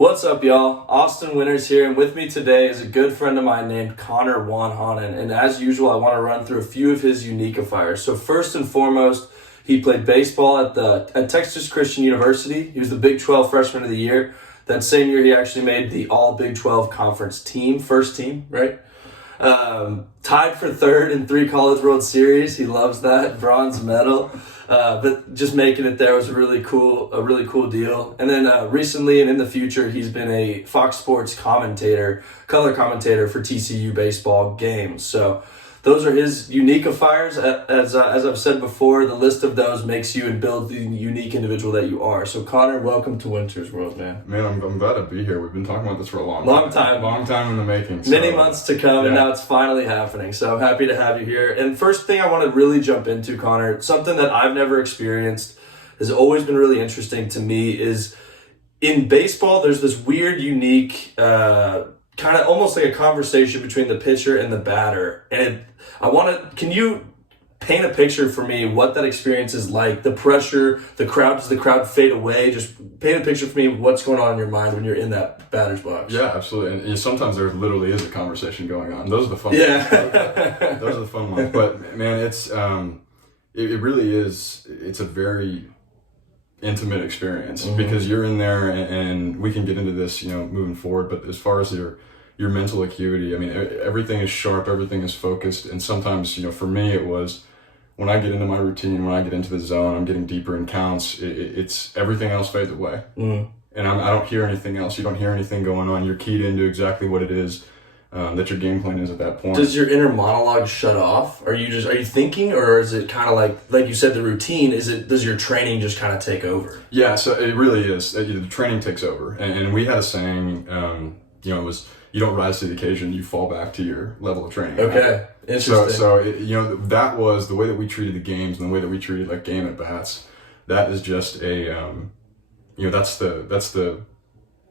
What's up, y'all? Austin Winters here, and with me today is a good friend of mine named Connor Wanhanen. And as usual, I want to run through a few of his Uniquifiers. So first and foremost, he played baseball at Texas Christian University. He was the Big 12 Freshman of the Year. That same year, he actually made the All Big 12 Conference team, first team, right? Tied for third in 3 College World Series. He loves that bronze medal. But just making it there was a really cool deal. And then recently and in the future, he's been a Fox Sports color commentator for TCU baseball games. So those are his Uniquifiers. As I've said before, the list of those makes you and builds the unique individual that you are. So Connor, welcome to Winters World, man. Man, I'm glad to be here. We've been talking about this for a long time. Long time in the making. So. Many months to come, and now it's finally happening. So I'm happy to have you here. And first thing I want to really jump into, Connor, something that I've never experienced, has always been really interesting to me, is in baseball, there's this weird, unique, kind of almost like a conversation between the pitcher and the batter. And can you paint a picture for me what that experience is like? The pressure, does the crowd fade away? Just paint a picture for me of what's going on in your mind when you're in that batter's box. Yeah, absolutely. And sometimes there literally is a conversation going on. Those are the fun ones. Those are the fun ones. But man, it's it really is. It's a very intimate experience because you're in there, and we can get into this, moving forward. But as far as your mental acuity, I mean, everything is sharp, everything is focused. And sometimes, for me, it was when I get into my routine, when I get into the zone, I'm getting deeper in counts. It's everything else fades away. And I don't hear anything else. You don't hear anything going on. You're keyed into exactly what it is that your game plan is at that point. Does your inner monologue shut off? Are you thinking, or is it kind of like you said, the routine? Does your training just kind of take over? Yeah, so it really is. The training takes over. And we had a saying, it was, you don't rise to the occasion, you fall back to your level of training. Okay, interesting. So that was the way that we treated the games and the way that we treated like game at bats. That is just that's the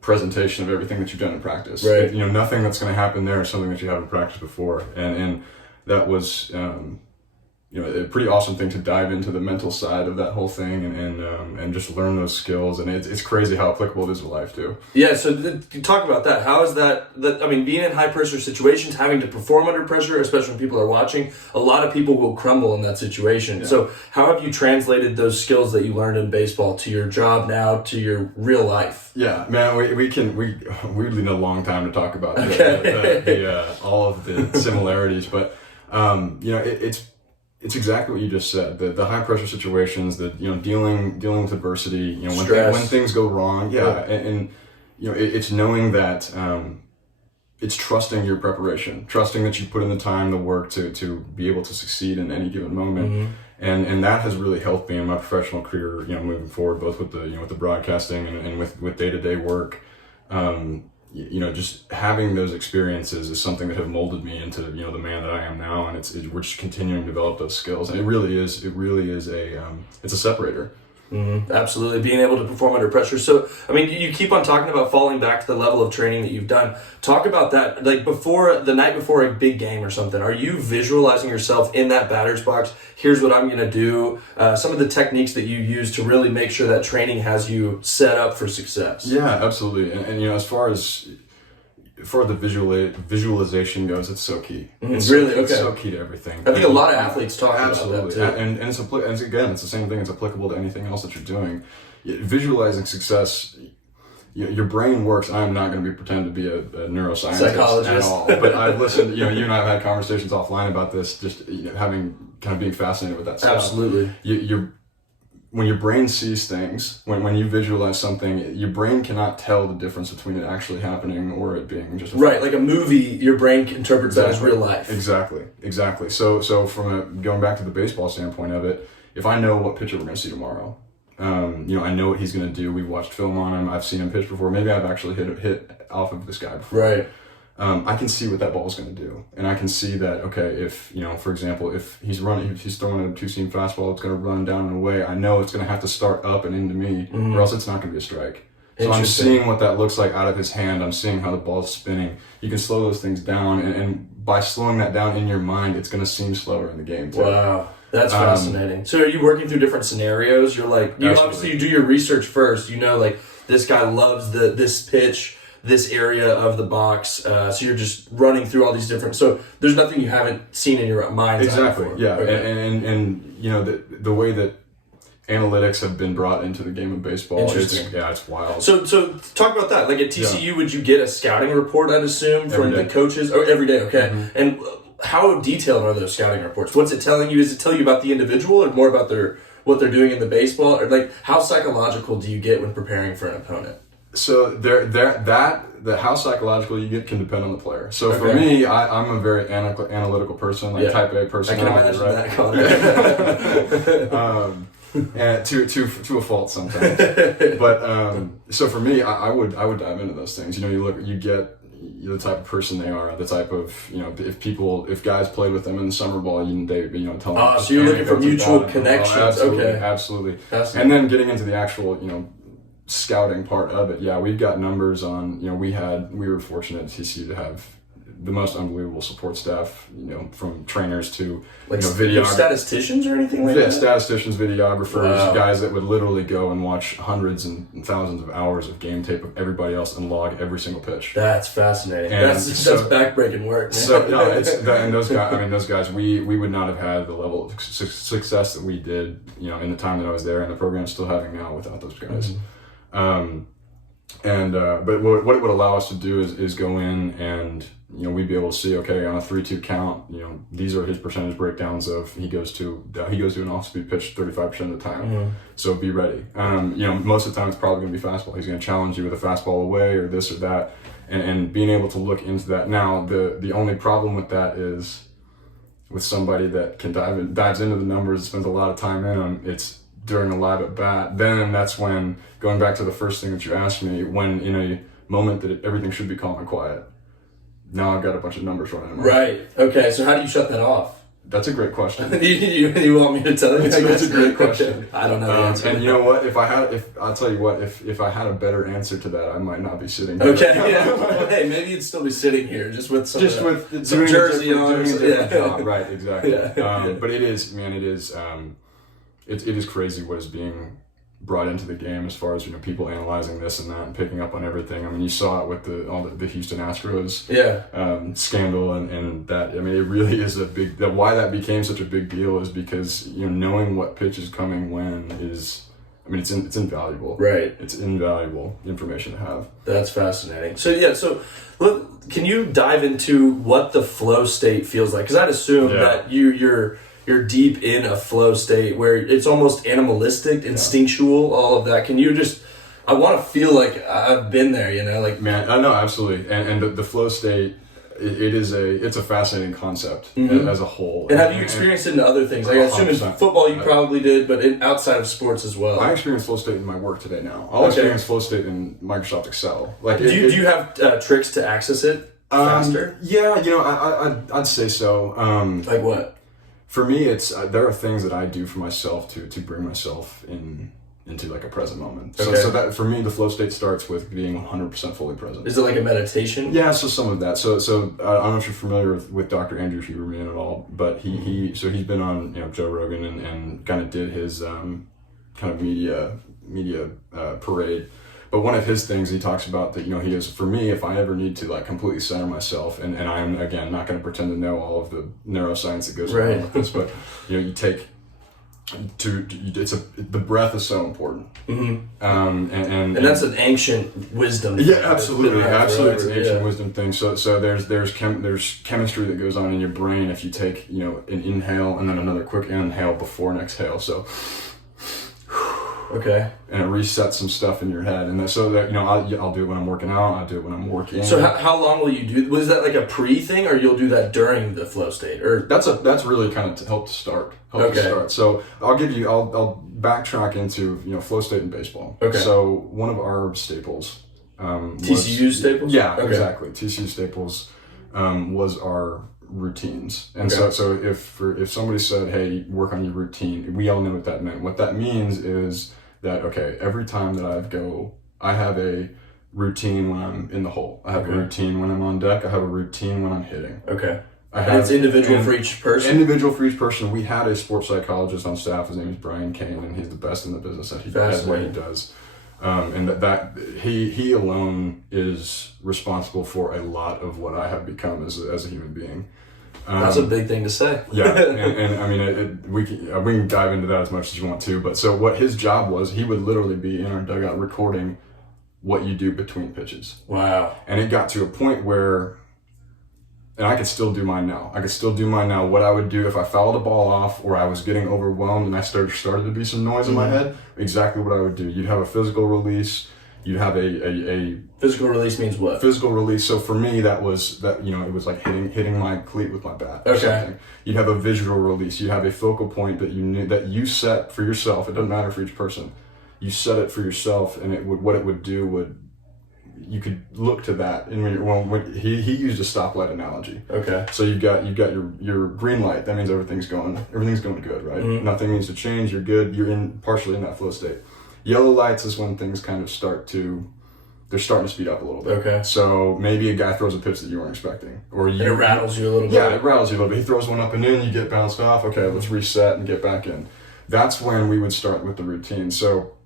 presentation of everything that you've done in practice. Right. Nothing that's going to happen there is something that you haven't practiced before, and that was a pretty awesome thing to dive into the mental side of that whole thing and just learn those skills. And it's crazy how applicable it is to life too. Yeah, so talk about that. How is that, I mean, being in high pressure situations, having to perform under pressure, especially when people are watching, a lot of people will crumble in that situation. Yeah. So how have you translated those skills that you learned in baseball to your job now, to your real life? Yeah, man, we need a long time to talk about all of the similarities, but it's exactly what you just said. The high pressure situations, dealing with adversity, when things go wrong. Yeah. And it's knowing that it's trusting your preparation, trusting that you put in the time, the work to be able to succeed in any given moment. And that has really helped me in my professional career, moving forward, both with the broadcasting and with day-to-day work. Just having those experiences is something that have molded me into the man that I am now, and we're just continuing to develop those skills, and it really is it's a separator. Absolutely, being able to perform under pressure. So, I mean, you keep on talking about falling back to the level of training that you've done. Talk about that, like the night before a big game or something. Are you visualizing yourself in that batter's box? Here's what I'm going to do. Some of the techniques that you use to really make sure that training has you set up for success. Yeah, absolutely. And as far as the visualization goes, it's so key. It's so key to everything. I think a lot of athletes talk about that too. And it's the same thing. It's applicable to anything else that you're doing. Visualizing success, your brain works. I'm not going to pretend to be a neuroscientist psychologist at all, but I've listened. You and I have had conversations offline about this. Just being fascinated with that stuff. Absolutely. When your brain sees things, when you visualize something, your brain cannot tell the difference between it actually happening or it being just right. Like a movie, your brain interprets that as real life. Exactly. So going back to the baseball standpoint of it, if I know what pitcher we're going to see tomorrow, I know what he's going to do. We've watched film on him. I've seen him pitch before. Maybe I've actually hit off of this guy before. Right. I can see what that ball is going to do, and I can see that, okay, if for example, if he's throwing a 2-seam fastball, it's going to run down and away. I know it's going to have to start up and into me, or else it's not going to be a strike. So I'm seeing what that looks like out of his hand. I'm seeing how the ball's spinning. You can slow those things down, and by slowing that down in your mind, it's going to seem slower in the game too. Wow. That's fascinating. So are you working through different scenarios? You're like, obviously you do your research first, like this guy loves this pitch, this area of the box. So you're just running through all these different. So there's nothing you haven't seen in your mind's eye Exactly. before. Yeah. Okay. And you know, the way that analytics have been brought into the game of baseball, it's wild. So talk about that. Like at TCU, would you get a scouting report, I'd assume, from the coaches? Oh, every day, okay. Mm-hmm. And how detailed are those scouting reports? What's it telling you? Is it telling you about the individual or more about what they're doing in the baseball? Or like, how psychological do you get when preparing for an opponent? So how psychological you get can depend on the player. So for me, I'm a very analytical person, like type A personality. I can imagine that, Connor. And to a fault sometimes. But so for me, I would dive into those things. You know, you get the type of person they are, the type of, you know, if guys played with them in the summer ball, tell them. So you're looking for mutual connections. Absolutely. And then getting into the actual, you know, scouting part of it. Yeah, we've got numbers on, you know, we were fortunate at TCU to have the most unbelievable support staff, you know, from trainers to, like, videographers. Statisticians or anything like that? Yeah, statisticians, videographers, guys that would literally go and watch hundreds and thousands of hours of game tape of everybody else and log every single pitch. That's fascinating. That's backbreaking work, man. So, no, and those guys, we would not have had the level of success that we did, you know, in the time that I was there, and the program's still having now without those guys. Mm-hmm. But what it would allow us to do is go in and, you know, we'd be able to see, okay, on a 3-2 count, you know, these are his percentage breakdowns of he goes to an off-speed pitch 35% of the time. Mm-hmm. So be ready. You know, most of the time it's probably going to be fastball. He's going to challenge you with a fastball away or this or that, and being able to look into that. Now, the only problem with that is with somebody that can dives into the numbers, spends a lot of time in them. It's during a live at bat. Then that's when, going back to the first thing that you asked me, when in a moment that everything should be calm and quiet, now I've got a bunch of numbers running in my head. Right. Okay. So how do you shut that off? That's a great question. you want me to tell you? That's a great question. I don't know the answer. And you know what? I'll tell you what, if I had a better answer to that, I might not be sitting here. Okay. Yeah. Well, hey, maybe you'd still be sitting here just with some jersey on. Doing a different job. Right. Exactly. But it is, man. It is. It is crazy what is being brought into the game as far as, you know, people analyzing this and that and picking up on everything. I mean, you saw it with all the Houston Astros scandal and that. I mean, it really is why that became such a big deal is because, you know, knowing what pitch is coming when is, I mean, it's invaluable. Right. It's invaluable information to have. That's fascinating. So look, can you dive into what the flow state feels like? Because I'd assume that you're deep in a flow state where it's almost animalistic, instinctual, all of that. Can you I want to feel like I've been there, you know, like. Man, I know, absolutely. And the flow state, it's a fascinating concept as a whole. And have you experienced it in other things? Like, I assume in football you probably did, but outside of sports as well. I experience flow state in my work today now. I'll experience flow state in Microsoft Excel. Like, do you have tricks to access it faster? Yeah, you know, I'd say so. Like what? For me, it's there are things that I do for myself to bring myself into like a present moment. Okay. So that for me, the flow state starts with being 100% fully present. Is it like a meditation? Yeah, so some of that. So I don't know if you're familiar with Dr. Andrew Huberman at all, but he's been on, you know, Joe Rogan and kind of did his kind of media parade. But one of his things, he talks about that, you know, he is, for me, if I ever need to like completely center myself, and I'm, again, not going to pretend to know all of the neuroscience that goes along with this, but, you know, you take, the breath is so important. Mm-hmm. And that's an ancient wisdom. Yeah, absolutely. Absolutely. It's an ancient wisdom thing. So there's chemistry that goes on in your brain if you take, you know, an inhale and then another quick inhale before an exhale. So, okay. And it resets some stuff in your head, and so that, you know, I'll do it when I'm working out. I'll do it when I'm working. So how long will you do? Was that like a pre thing, or you'll do that during the flow state? Or that's really kind of to help to start. So I'll backtrack into, you know, flow state in baseball. Okay. So one of our staples, TCU staples. Yeah, okay. Exactly. TCU staples was our routines. And so if somebody said, hey, work on your routine, we all know what that meant. What that means is that, okay, every time that I have a routine when I'm in the hole. I have a routine when I'm on deck. I have a routine when I'm hitting. Okay. It's individual for each person? Individual for each person. We had a sports psychologist on staff. His name is Brian Kane, and he's the best in the business at what he does. And that he alone is responsible for a lot of what I have become as a human being. That's a big thing to say. Yeah, and I mean, we can dive into that as much as you want to, but so what his job was, he would literally be in our dugout recording what you do between pitches. Wow. And it got to a point where, and I could still do mine now. What I would do if I fouled a ball off or I was getting overwhelmed and I started to be some noise in my head, exactly what I would do. You'd have a physical release. You'd have a physical release means what? Physical release. So for me, it was like hitting my cleat with my bat or something. You'd have a visual release. You'd have a focal point that you set for yourself. It doesn't matter for each person. You set it for yourself, and you could look to that. And when he used a stoplight analogy. Okay. So you've got your green light. That means everything's going good, right? Mm-hmm. Nothing needs to change. You're good. You're partially in that flow state. Yellow lights is when things kind of they're starting to speed up a little bit. Okay. So maybe a guy throws a pitch that you weren't expecting, or it rattles you a little bit. Yeah, it rattles you a little bit. He throws one up and in, you get bounced off. Okay, let's reset and get back in. That's when we would start with the routine. So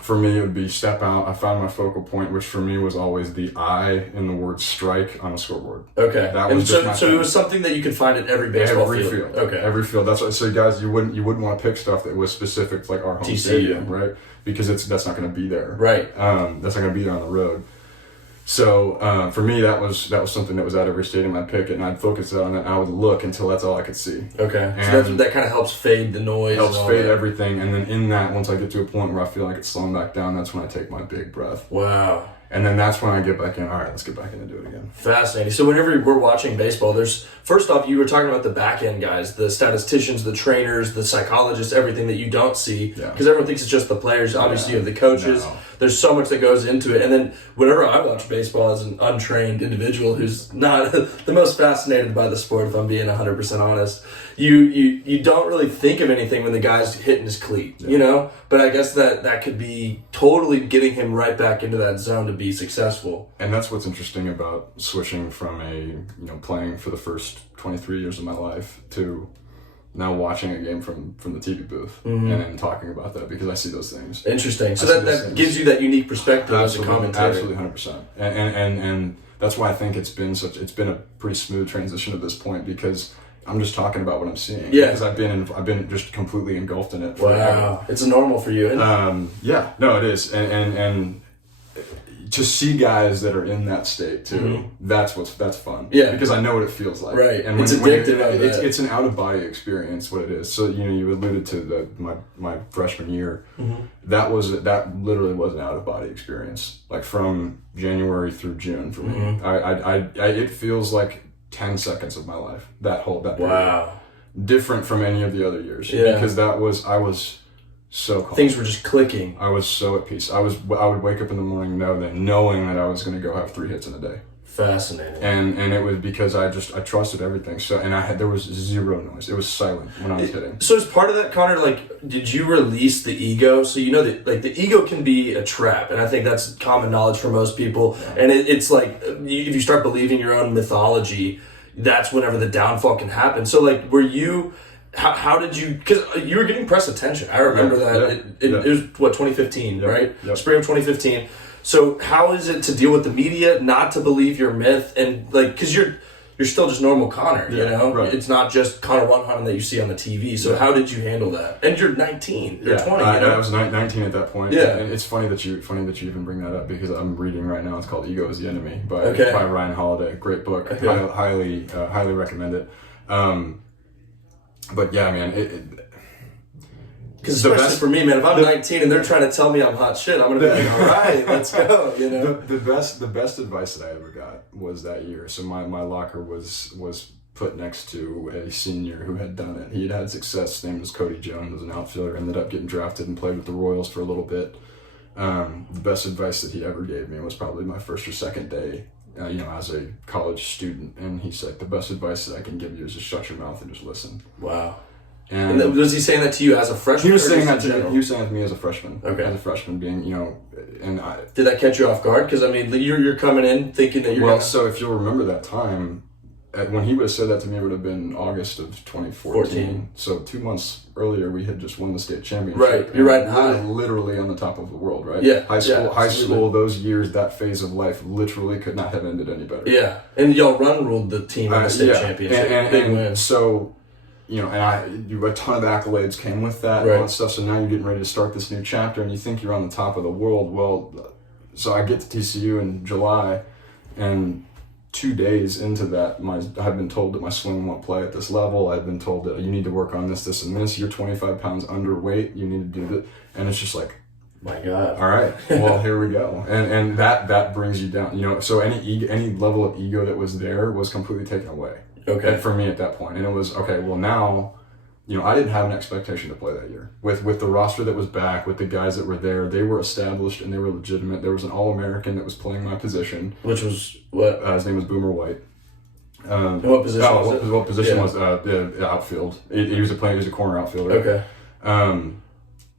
for me, it would be step out. I found my focal point, which for me was always the I in the word strike on a scoreboard. Okay. That was so it was something that you could find at every baseball field. Okay. Every field. That's why I say, guys, you wouldn't want to pick stuff that was specific to like our home stadium, right? Because that's not going to be there. Right. That's not going to be there on the road. So for me, that was something that was at every stadium I'd pick it, and I'd focus on it, and I would look until that's all I could see. Okay. And so that kind of helps fade the noise. Helps fade everything, and then in that, once I get to a point where I feel like it's slowing back down, that's when I take my big breath. Wow. And then that's when I get back in. All right, let's get back in and do it again. Fascinating. So whenever we're watching baseball, first off, you were talking about the back end guys, the statisticians, the trainers, the psychologists, everything that you don't see, because everyone thinks it's just the players. Obviously, you have the coaches. No. There's so much that goes into it. And then whenever I watch baseball as an untrained individual who's not the most fascinated by the sport, if I'm being 100% honest, you don't really think of anything when the guy's hitting his cleat, you know? But I guess that could be totally getting him right back into that zone to be successful. And that's what's interesting about switching from playing for the first 23 years of my life to now watching a game from the TV booth and then talking about that, because I see those things. Interesting. So that gives you that unique perspective as a commentator. Absolutely, 100%. And that's why I think it's been a pretty smooth transition at this point, because I'm just talking about what I'm seeing. Yeah. Because I've been just completely engulfed in it. Wow. It's normal for you. Yeah. No, it is. And to see guys that are in that state too, that's fun. Yeah. Because I know what it feels like. Right. And it's addictive. It's an out of body experience, what it is. So you alluded to my freshman year. That literally was an out of body experience. Like from January through June for me. It feels like 10 seconds of my life. That period. Wow. Different from any of the other years. Yeah. Because I was so calm. Things were just clicking. I was so at peace. I would wake up in the morning knowing that I was going to go have 3 hits in a day. Fascinating. And it was because I trusted everything. So there was zero noise. It was silent when I was hitting. So as part of that, Connor, did you release the ego? So that the ego can be a trap, and I think that's common knowledge for most people. Yeah. And it's like if you start believing your own mythology, that's whenever the downfall can happen. So were you? How did you? Because you were getting press attention. I remember that. It was 2015, right? Yep. Spring of 2015. So how is it to deal with the media, not to believe your myth, and because you're still just normal Connor, you know? Right. It's not just Connor Wanhanen that you see on the TV. So how did you handle that? And you're 19, you're 20. I was 19 at that point. Yeah. And it's funny that you even bring that up, because I'm reading right now. It's called Ego is the Enemy by Ryan Holiday. Great book. Okay. Highly recommend it. But yeah, man, because especially for me, man, if I'm 19 and they're trying to tell me I'm hot shit, I'm gonna be like, all right, let's go. You know, the best advice that I ever got was that year. So my locker was put next to a senior who had done it. He had success. His name was Cody Jones, was an outfielder. Ended up getting drafted and played with the Royals for a little bit. The best advice that he ever gave me was probably my first or second day, as a college student. And he said, the best advice that I can give you is just shut your mouth and just listen. Wow. And was he saying that to you as a freshman? He was saying that to me as a freshman. Okay. As a freshman, being, Did that catch you off guard? Because, you're coming in thinking that you're... So if you'll remember that time, when he would have said that to me, it would have been August of 2014. So 2 months earlier, we had just won the state championship. Right, you're riding high. Literally on the top of the world, right? Yeah, high school, those years, that phase of life literally could not have ended any better. Yeah, and y'all ruled the team in the state championship. Big win. So, you know, a ton of accolades came with that and all that stuff. So now you're getting ready to start this new chapter, and you think you're on the top of the world. Well, so I get to TCU in July, and 2 days into that, I've been told that my swing won't play at this level. I've been told that you need to work on this, this, and this. You're 25 pounds underweight. You need to do that. And it's just like, my God. All right, well, here we go. And that brings you down. You know, so any level of ego that was there was completely taken away. Okay. For me at that point. And it was, okay, well now, you know, I didn't have an expectation to play that year. With the roster that was back, with the guys that were there, they were established and they were legitimate. There was an All-American that was playing my position. Which was what? His name was Boomer White. What position was it? What position was the outfield? He was a corner outfielder. Okay.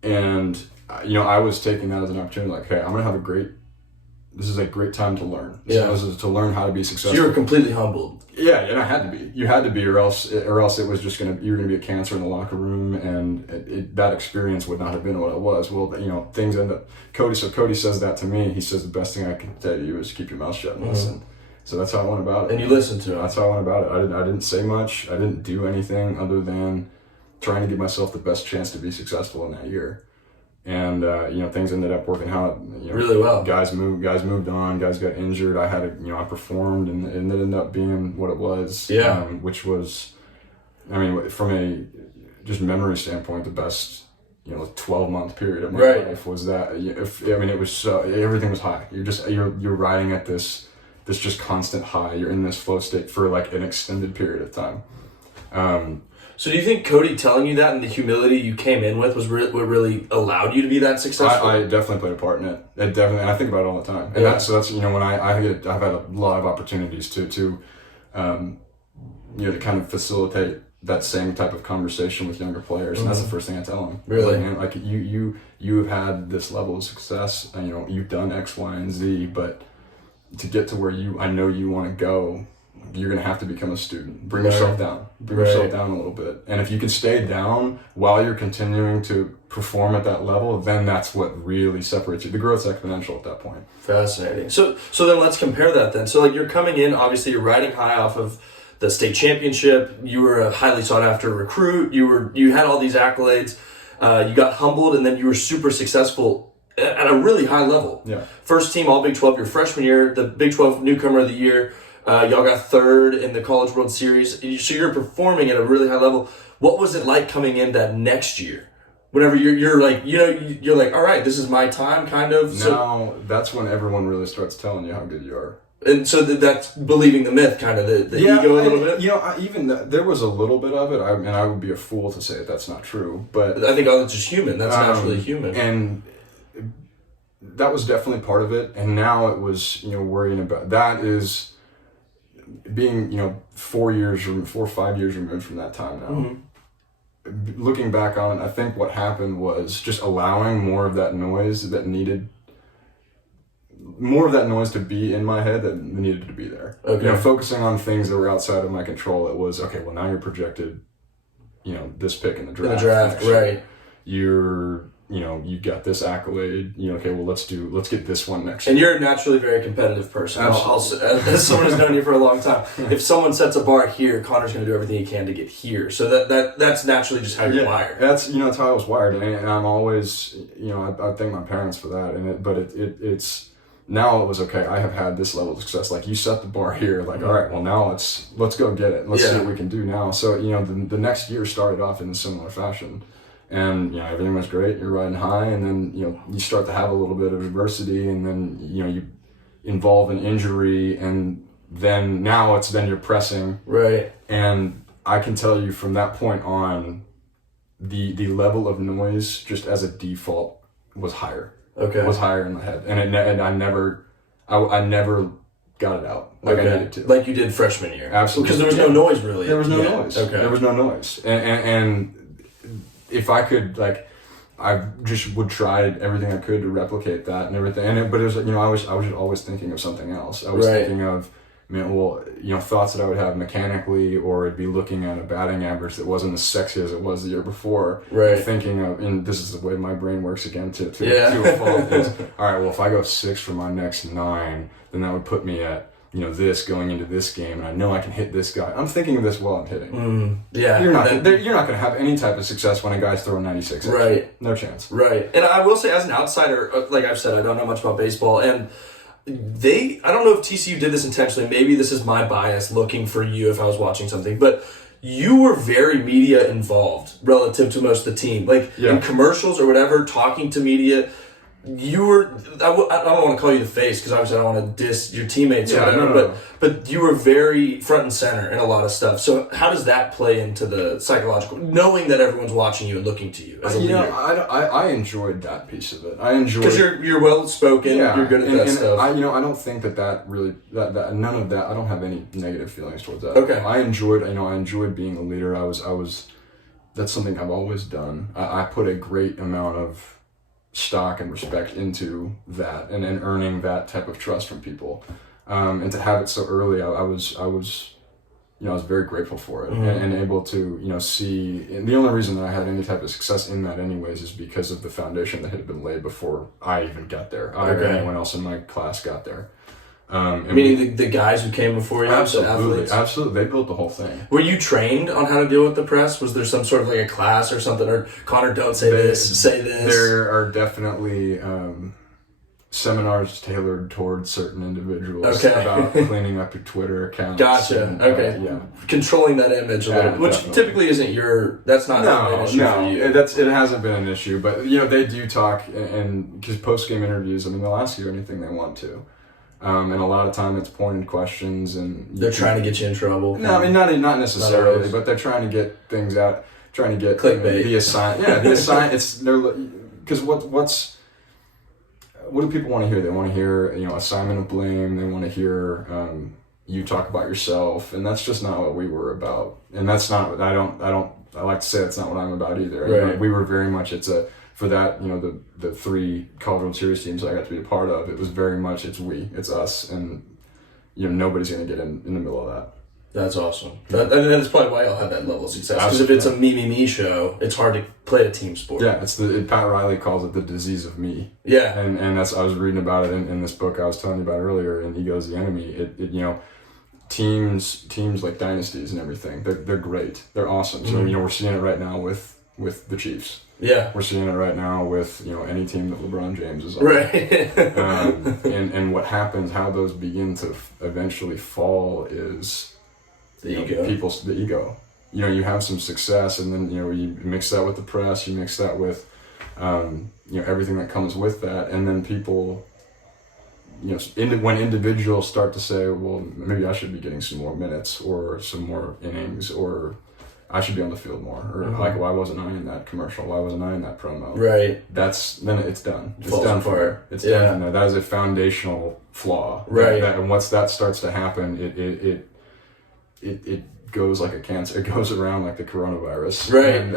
And, you know, I was taking that as an opportunity, like, hey, I'm going to have this is a great time to learn. This is to learn how to be successful. So you were completely humbled. Yeah, and I had to be. You had to be, or else it was just you were gonna be a cancer in the locker room, and that experience would not have been what it was. Well, you know, things end up. Cody says that to me. He says the best thing I can tell you is keep your mouth shut and listen. So that's how I went about it. And you listened to it. That's how I went about it. I didn't say much. I didn't do anything other than trying to give myself the best chance to be successful in that year. And you know, things ended up working out. You know, really well. Guys moved on. Guys got injured. I performed, and it ended up being what it was. Yeah. Which was, I mean, from a just memory standpoint, the best 12-month period of my life was that. It was everything was high. You're riding at this just constant high. You're in this flow state for like an extended period of time. So do you think Cody telling you that and the humility you came in with was what really allowed you to be that successful? I definitely played a part in it. And I think about it all the time. And that's when I've had a lot of opportunities to kind of facilitate that same type of conversation with younger players, and that's the first thing I tell them. Really, like you have had this level of success, and you've done X, Y, and Z, but to get to where I know you want to go, you're going to have to become a student. Bring yourself down. Bring yourself down a little bit. And if you can stay down while you're continuing to perform at that level, then that's what really separates you. The growth's exponential at that point. Fascinating. So then let's compare that then. So like you're coming in, obviously you're riding high off of the state championship. You were a highly sought after recruit. You had all these accolades. You got humbled, and then you were super successful at a really high level. Yeah. First team All Big 12 your freshman year, the Big 12 Newcomer of the Year. Y'all got third in the College World Series. So you're performing at a really high level. What was it like coming in that next year? Whenever you're like, you're like, all right, this is my time, kind of. Now, that's when everyone really starts telling you how good you are. And so that's believing the myth, kind of, the ego a little bit? There was a little bit of it. I would be a fool to say that's not true. But I think that's just human. That's naturally human. And that was definitely part of it. And now it was, worrying about, that is being 4 or 5 years removed from that time now. Looking back on it, I think what happened was just allowing more of that noise to be in my head that needed to be there. Okay. Focusing on things that were outside of my control. It was, okay, well now you're projected this pick in the draft. Right. You got this accolade. Okay, well let's get this one next. And you're a naturally very competitive person. As someone who's known you for a long time, if someone sets a bar here, Connor's going to do everything he can to get here. So that's naturally just how you're wired. That's that's how I was wired, and I'm always I thank my parents for that. But it's now it was okay. I have had this level of success. Like you set the bar here. Like all right, well now let's go get it. Let's see what we can do now. So the next year started off in a similar fashion. And everything was great. You're riding high, and then you start to have a little bit of adversity, and then you involve an injury, and then you're pressing. Right. And I can tell you from that point on, the level of noise just as a default was higher. Okay. Was higher in my head, and I never got it out like I needed to. Like you did freshman year. Absolutely. Because there was no noise really. There was no noise. Okay. There was no noise, and if I could, I just would try everything I could to replicate that and everything. But it was, I was always thinking of something else. I was thinking of, man, well, thoughts that I would have mechanically, or I'd be looking at a batting average that wasn't as sexy as it was the year before. Right. Thinking of, and this is the way my brain works again to a fault, is, all right, well, if I go 6 for my next 9, then that would put me at, this going into this game, and I know I can hit this guy. I'm thinking of this while I'm hitting. Yeah. You're not going to have any type of success when a guy's throwing 96. Right. No chance. Right. And I will say, as an outsider, like I've said, I don't know much about baseball, and I don't know if TCU did this intentionally. Maybe this is my bias looking for you if I was watching something, but you were very media involved relative to most of the team. Like in commercials or whatever, talking to media, you were, I don't want to call you the face because obviously I don't want to diss your teammates or whatever, but you were very front and center in a lot of stuff. So how does that play into the psychological, knowing that everyone's watching you and looking to you as a leader? I enjoyed that piece of it. I enjoyed because you're well spoken, you're good at that stuff. I don't think that really that none of that. I don't have any negative feelings towards that. Okay. I enjoyed being a leader. I was that's something I've always done. I put a great amount of stock and respect into that, and earning that type of trust from people, and to have it so early, I was very grateful for it, and able to see. And the only reason that I had any type of success in that, anyways, is because of the foundation that had been laid before I even got there, or anyone else in my class got there. Meaning the guys who came before you? Absolutely. They built the whole thing. Were you trained on how to deal with the press? Was there some sort of like a class or something? Or Connor, don't say this, say this? There are definitely seminars tailored towards certain individuals about cleaning up your Twitter accounts. Gotcha. Controlling that image a little bit, which typically isn't that's not an issue for you. It hasn't been an issue, but they do talk, and because post-game interviews, they'll ask you anything they want to. And a lot of time it's pointed questions, and they're trying to get you in trouble. No, not necessarily, but they're trying to get things out, trying to get clickbait. The assign. It's because what do people want to hear? They want to hear assignment of blame. They want to hear you talk about yourself, and that's just not what we were about. And that's not. I like to say that's not what I'm about either. Right. We were very much. For that, the 3 College World Series teams I got to be a part of, it was very much it's us, and nobody's going to get in the middle of that. That's awesome. That's probably why y'all had that level of success. Because if it's a me show, it's hard to play a team sport. Yeah, Pat Riley calls it the disease of me. Yeah, and that's I was reading about it in this book I was telling you about earlier, and Ego is the Enemy. Teams like dynasties and everything, they're great, they're awesome. So we're seeing it right now with the Chiefs. Yeah, we're seeing it right now with any team that LeBron James is on. Right. And what happens, how those begin to eventually fall is the ego. The ego. You have some success, and then you mix that with the press, you mix that with everything that comes with that, and then people. When individuals start to say, well, maybe I should be getting some more minutes or some more innings, or I should be on the field more, or like, why wasn't I in that commercial? Why wasn't I in that promo? Right. Then it's done. It's falls done apart. for it. It's done from there. That is a foundational flaw. Right. And once that starts to happen, it goes like a cancer. It goes around like the coronavirus. Right. And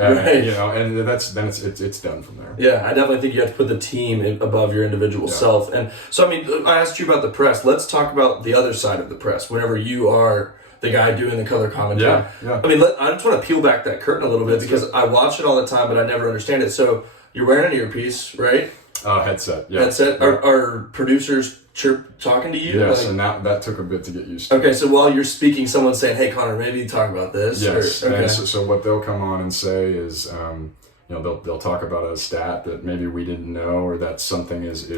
it's done from there. Yeah, I definitely think you have to put the team above your individual self. And so, I asked you about the press. Let's talk about the other side of the press. Whenever you are the guy doing the color commentary. Yeah. I just want to peel back that curtain a little bit because I watch it all the time, but I never understand it. So you're wearing an earpiece, right? Headset. Yeah. Headset. Are producers talking to you? Yes, and that took a bit to get used to. Okay, so while you're speaking, someone's saying, "Hey, Connor, maybe talk about this." Yes. Okay. And so what they'll come on and say is, they'll talk about a stat that maybe we didn't know, or that something is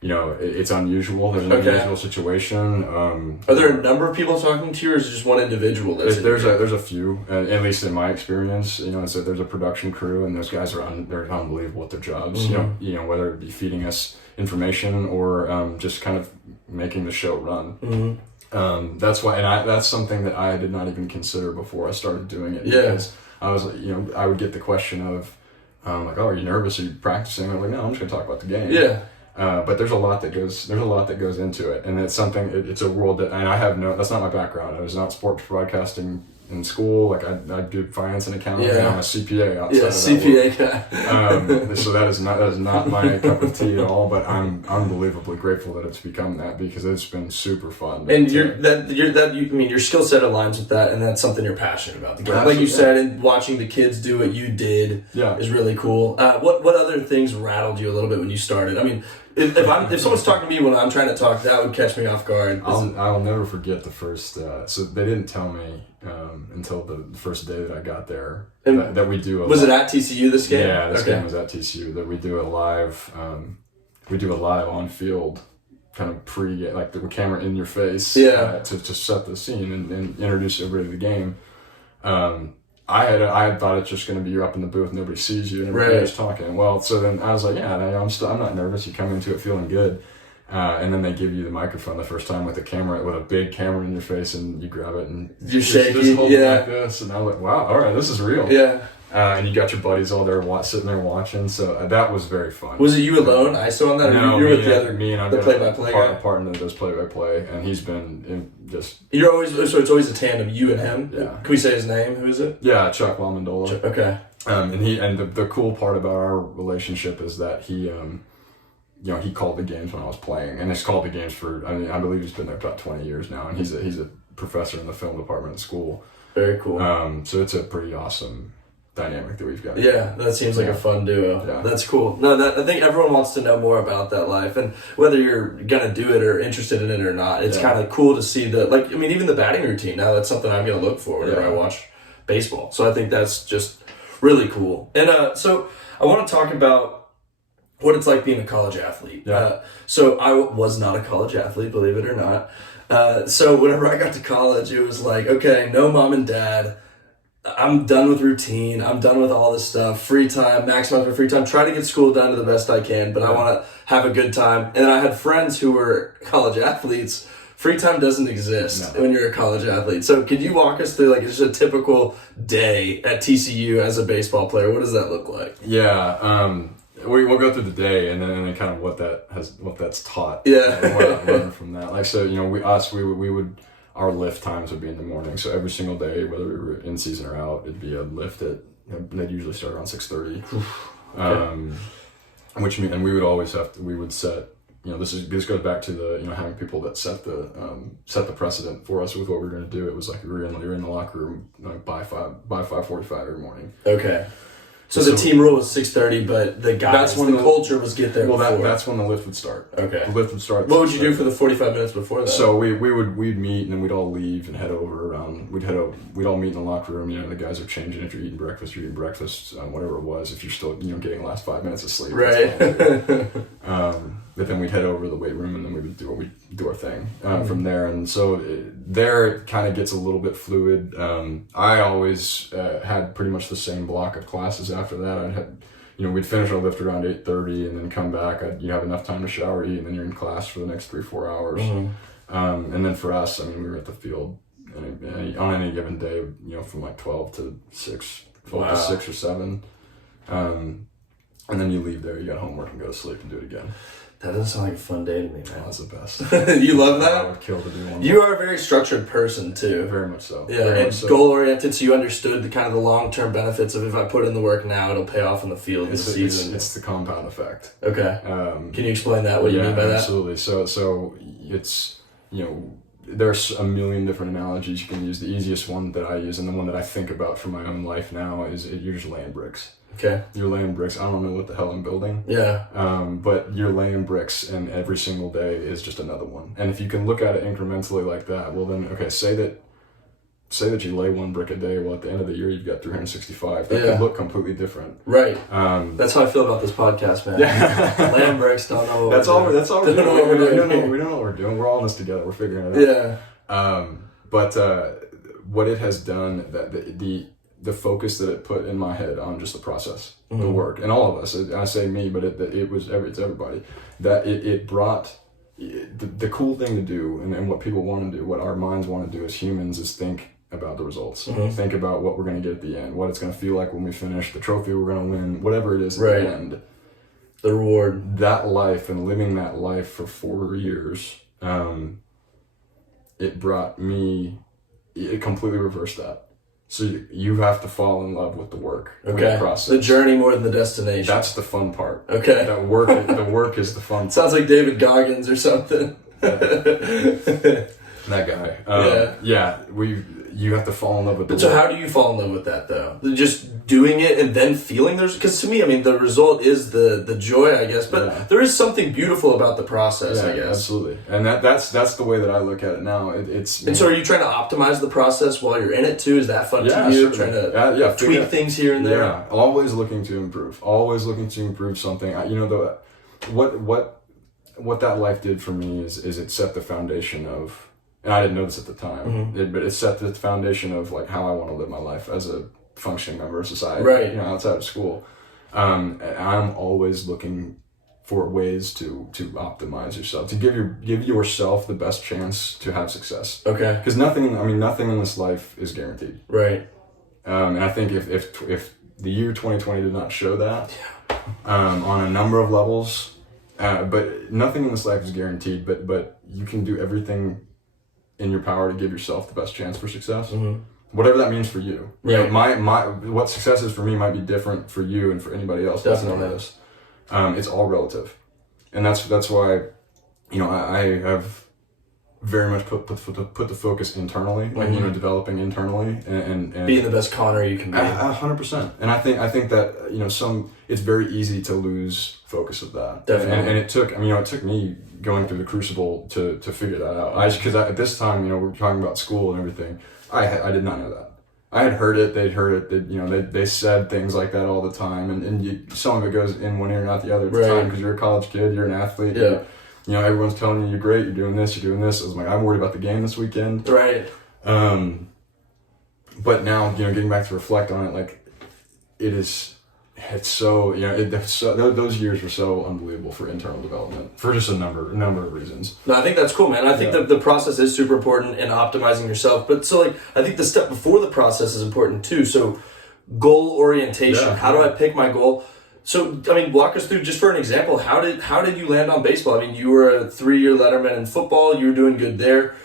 it's unusual. There's an unusual situation. Are there a number of people talking to you, or is it just one individual? There's a few, at least in my experience. So there's a production crew, and those guys are they're unbelievable at their jobs. Mm-hmm. Whether it be feeding us information or just kind of making the show run. Mm-hmm. That's why, and that's something that I did not even consider before I started doing it. Because I was, I would get the question of, like, "Oh, are you nervous? Are you practicing?" I'm like, "No, I'm just going to talk about the game." Yeah. But there's a lot that goes into it, and it's something. It's a world that, and that's not my background. I was not sports broadcasting in school. Like I do finance and accounting. And I'm a CPA outside of CPA that guy. So that is not my cup of tea at all. But I'm unbelievably grateful that it's become that, because it's been super fun. And your skill set aligns with that, and that's something you're passionate about. Like you said, and watching the kids do what you did is really cool. What other things rattled you a little bit when you started? I mean, if someone's talking to me when I'm trying to talk, that would catch me off guard. I'll never forget the first. So they didn't tell me until the first day that I got there that we do. Was it at TCU this game? Yeah, this game was at TCU. That we do a live. We do a live on field kind of like the camera in your face. To set the scene and introduce everybody to the game. I had thought it's just going to be you're up in the booth, nobody sees you, and everybody's talking. Well, so then I was like, I'm not nervous. You come into it feeling good, and then they give you the microphone the first time with a big camera in your face, and you grab it and you're shaking, just hold it like this, and I'm like, wow, all right, this is real. Yeah. And you got your buddies all there sitting there watching, so that was very fun. Was it you alone, ISO on that? No, or you were with the other, me and the play-by-play guy? partner that does play-by-play, and he's been just... You're always, so it's always a tandem, you and him? Yeah. Can we say his name? Who is it? Yeah, Chuck Lamondola. Okay. And the cool part about our relationship is that he called the games when I was playing, and he's called the games I believe he's been there about 20 years now, and he's a professor in the film department at school. Very cool. So it's a pretty awesome dynamic that we've got. Yeah, that seems like a fun duo. Yeah. That's cool. No, I think everyone wants to know more about that life, and whether you're gonna do it or interested in it or not, it's kind of cool to see even the batting routine. Now that's something I'm gonna look for whenever I watch baseball. So I think that's just really cool. And so I want to talk about what it's like being a college athlete. Yeah. So I was not a college athlete, believe it or not. So whenever I got to college, it was like, okay, no mom and dad. I'm done with routine. I'm done with all this stuff. Free time, maximize my free time. Try to get school done to the best I can, but I want to have a good time. And then I had friends who were college athletes. Free time doesn't exist when you're a college athlete. So could you walk us through just a typical day at TCU as a baseball player? What does that look like? Yeah, we'll go through the day and then kind of what that's taught. Yeah, and what I've learned from that. We would. Our lift times would be in the morning, so every single day, whether we were in season or out, it'd be a lift they'd usually start around 6:30. Which means, and we would set, this goes back to the, having people that set the precedent for us with what we were going to do. It was like you're in the locker room by 5:45 every morning. Okay. So the team rule was 6:30, but the guys, the culture was get there before. That's when the lift would start. Okay. The lift would start. What would you do for the 45 minutes before that? So we'd meet, and then we'd all leave and head over around. We'd all meet in the locker room. The guys are changing. If you're eating breakfast, whatever it was. If you're still getting the last 5 minutes of sleep, right. But then we'd head over to the weight room, and then we would do our thing from there. And so there it kind of gets a little bit fluid. I always had pretty much the same block of classes after that. We'd finish our lift around 8:30, and then come back. You'd have enough time to shower, eat, and then you're in class for the next 3-4 hours. Mm-hmm. And then for us, we were at the field on any given day, from like 12 to 6 or 7. And then you leave there, you got homework, and go to sleep and do it again. That doesn't sound like a fun day to me, man. That's the best. You love that? I would kill to do one. You are a very structured person, too. Very much so. Yeah, and goal-oriented, so you understood the long-term benefits of if I put in the work now, it'll pay off in the field this season. It's the compound effect. Okay. Can you explain that, what you mean by that? Absolutely. So it's, there's a million different analogies you can use. The easiest one that I use, and the one that I think about for my own life now, is you're just laying bricks. Okay. You're laying bricks. I don't know what the hell I'm building. Yeah. But you're laying bricks, and every single day is just another one. And if you can look at it incrementally like that, well then, okay, say that you lay one brick a day. Well, at the end of the year, you've got 365. That could look completely different. Right. That's how I feel about this podcast, man. Yeah. Laying bricks, don't know what that's all we're doing. We don't know what we're doing. We're all in this together. We're figuring it out. Yeah. But what it has done, that the focus that it put in my head on just the process, the work, and all of us. I say me, but it's everybody. That it brought the cool thing to do, and what people want to do, what our minds want to do as humans, is think about the results. Think about what we're going to get at the end, what it's going to feel like when we finish, the trophy we're going to win, whatever it is at the end. The reward. That life, and living that life for 4 years, it completely reversed that. So you have to fall in love with the work. Okay. The process. The journey more than the destination. That's the fun part. Okay. The work is the fun part. Sounds like David Goggins or something. That guy. You have to fall in love with the work. So how do you fall in love with that, though? Just doing it and then feeling there's... Because to me, I mean, the result is the joy, I guess. But there is something beautiful about the process, I guess. Absolutely. And that's the way that I look at it now. And so are you trying to optimize the process while you're in it, too? Is that fun to you? Certainly. Trying to tweak things here and there? Yeah. Always looking to improve. Always looking to improve something. What that life did for me is it set the foundation of... And I didn't know this at the time, but it set the foundation of like how I want to live my life as a functioning member of society, right? Outside of school. I'm always looking for ways to optimize yourself, to give yourself the best chance to have success. Okay. Because nothing in this life is guaranteed. Right. And I think if the year 2020 did not show that, on a number of levels, but nothing in this life is guaranteed. But you can do everything in your power to give yourself the best chance for success, whatever that means for you. Right. My what success is for me might be different for you and for anybody else. Definitely. This. It's all relative, and that's why, I have very much put the focus internally, like developing internally and being the best Connor you can be. 100%. And I think that it's very easy to lose focus of that. Definitely. And it took me going through the crucible to figure that out. Because at this time, we're talking about school and everything. I did not know that. I had heard it. They'd heard it. They said things like that all the time, and some of it goes in one ear and out the other at the time because you're a college kid, you're an athlete. Yeah. Everyone's telling you you're great, you're doing this, you're doing this. I was like, I'm worried about the game this weekend. Right. But now, getting back to reflect on it, like it's so, those years were so unbelievable for internal development for just a number of reasons. No, I think that's cool, man. I think that the process is super important in optimizing yourself. But so I think the step before the process is important too. So goal orientation. Yeah. How do I pick my goal? So, walk us through, just for an example, how did you land on baseball? You were a 3-year letterman in football. You were doing good there.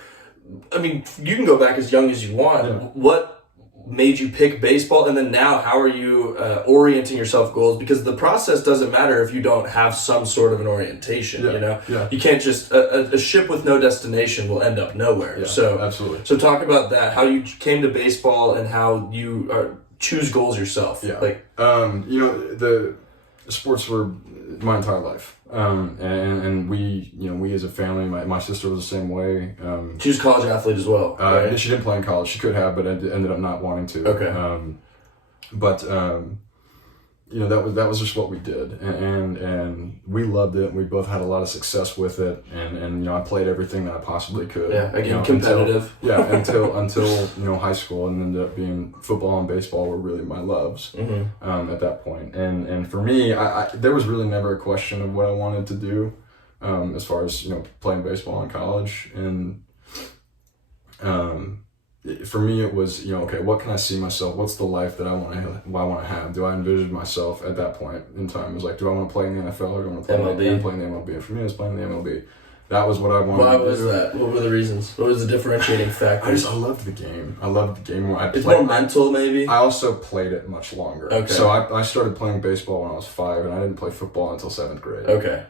You can go back as young as you want. Yeah. What made you pick baseball? And then now, how are you orienting yourself goals? Because the process doesn't matter if you don't have some sort of an orientation, Yeah. You can't just... A ship with no destination will end up nowhere. Yeah, so, absolutely. So talk about that, how you came to baseball and how you choose goals yourself. Yeah. The sports were my entire life, and we as a family. My sister was the same way. She was a college athlete as well. Right? She didn't play in college. She could have, but ended up not wanting to. Okay. That was just what we did, and we loved it. We both had a lot of success with it, and I played everything that I possibly could. Yeah, again, competitive. Until high school, and ended up being football and baseball were really my loves at that point. And for me, I there was really never a question of what I wanted to do as far as playing baseball in college, and for me, it was, okay, what can I see myself? What's the life that I want to have? Do I envision myself at that point in time? It was like, do I want to play in the NFL or do I want to play in the MLB? And for me, it was playing in the MLB. That was what I wanted to do. Why was that? What were the reasons? What was the differentiating factor? I loved the game. I loved the game more. It's more mental, maybe? I also played it much longer. Okay. So I started playing baseball when I was 5, and I didn't play football until 7th grade. Okay.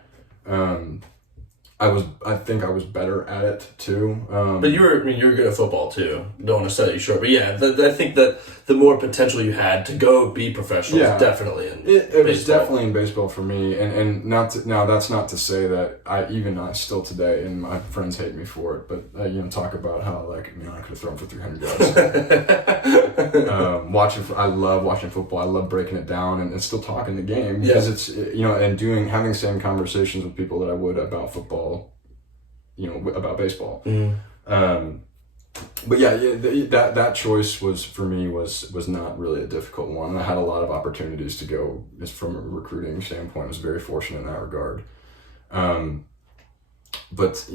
I think I was better at it too. But you were good at football too. Don't want to sell you short, but yeah, I think that the more potential you had to go be professional was definitely in it was definitely in baseball for me, and that's not to say that I still today, and my friends hate me for it, but talk about how I could have thrown for 300 yards. I love watching football. I love breaking it down and still talking the game because it's and having the same conversations with people that I would about football. About baseball. But that choice was for me was not really a difficult one. And I had a lot of opportunities to go. Just from a recruiting standpoint, I was very fortunate in that regard. But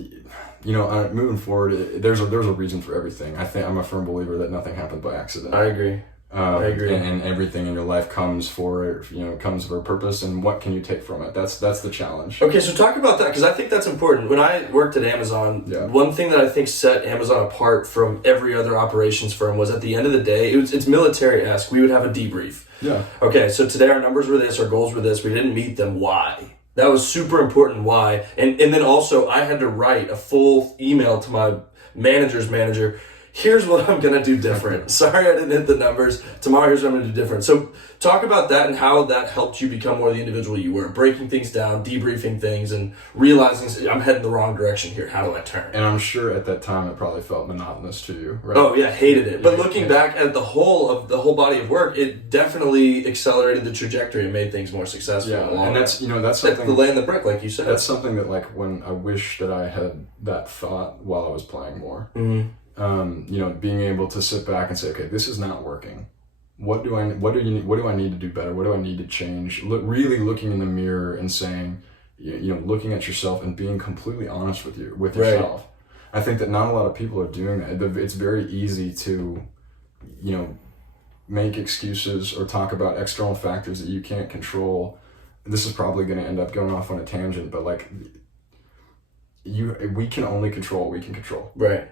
moving forward, there's a reason for everything. I'm a firm believer that nothing happens by accident. I agree. I agree. And everything in your life comes for a purpose, and what can you take from it? That's the challenge. Okay, so talk about that, because I think that's important. When I worked at Amazon, one thing that I think set Amazon apart from every other operations firm was, at the end of the day, it's military-esque. We would have a debrief. Yeah. Okay, so today our numbers were this, our goals were this, we didn't meet them, why? That was super important, why? And then also, I had to write a full email to my manager's manager. Here's what I'm going to do different. Sorry I didn't hit the numbers. Tomorrow, here's what I'm going to do different. So talk about that and how that helped you become more the individual you were, breaking things down, debriefing things, and realizing I'm heading the wrong direction here. How do I turn? And I'm sure at that time it probably felt monotonous to you, right? Oh yeah, hated it. But looking back at the whole body of work, it definitely accelerated the trajectory and made things more successful. Yeah, and that's something, the laying the brick, like you said. That's something that, like, when I wish that I had that thought while I was playing more. Mm-hmm. Being able to sit back and say, okay, this is not working. What do I need to do better? What do I need to change? Really looking in the mirror and saying, looking at yourself and being completely honest with yourself. Right. I think that not a lot of people are doing that. It's very easy to, make excuses or talk about external factors that you can't control. This is probably going to end up going off on a tangent, but we can only control what we can control. Right.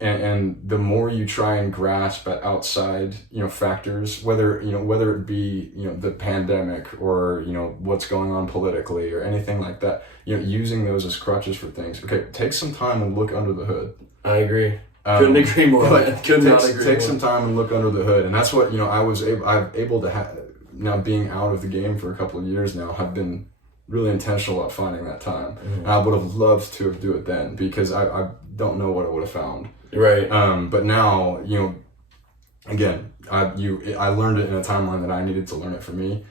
And the more you try and grasp at outside, factors, whether it be, the pandemic or, what's going on politically or anything like that, using those as crutches for things. Okay, take some time and look under the hood. I agree. Couldn't agree more. Take some time and look under the hood. And that's what, I'm able to have, now being out of the game for a couple of years now, have been really intentional about finding that time. Mm-hmm. And I would have loved to do it then, because I don't know what I would have found. Right. But now, again, I learned it in a timeline that I needed to learn it for me.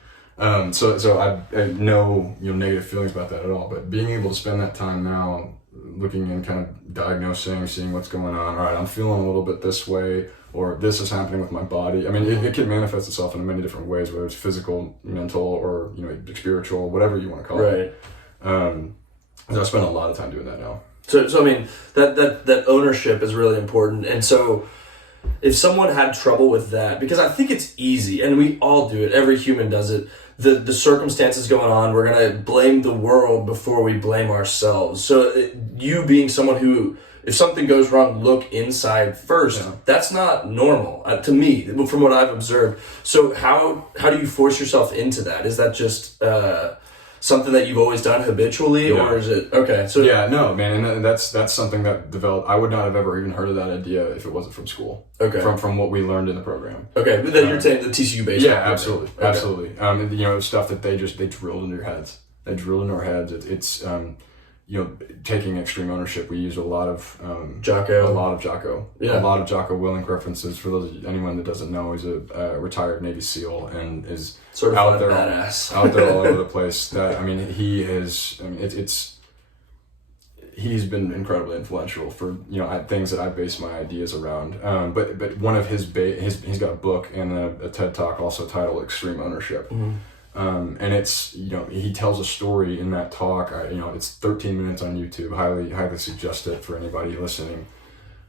So I have no, negative feelings about that at all. But being able to spend that time now looking and kind of diagnosing, seeing what's going on. All right, I'm feeling a little bit this way, or this is happening with my body. I mean, it can manifest itself in many different ways, whether it's physical, mental, or, spiritual, whatever you want to call it. Right. So I spend a lot of time doing that now. So I mean, that ownership is really important. And so if someone had trouble with that, because I think it's easy, and we all do it, every human does it, the circumstances going on, we're going to blame the world before we blame ourselves. So you being someone who, if something goes wrong, look inside first, that's not normal to me, from what I've observed. So how do you force yourself into that? Is that just something that you've always done habitually, or is it okay? So no, man, and that's something that developed. I would not have ever even heard of that idea if it wasn't from school. Okay, from what we learned in the program. Okay, but then you're saying the TCU based. Yeah, absolutely, okay. Absolutely. Stuff that they drilled into your heads. They drilled into our heads. It's taking extreme ownership. We use a lot of Jocko. A lot of Jocko Willink references. For anyone that doesn't know, he's a retired Navy SEAL and is sort of out there, badass. out there all over the place. He is. He's been incredibly influential for things that I base my ideas around. But one of he's got a book and a TED Talk also titled Extreme Ownership. Mm-hmm. And it's, he tells a story in that talk. It's 13 minutes on YouTube. Highly suggest it for anybody listening.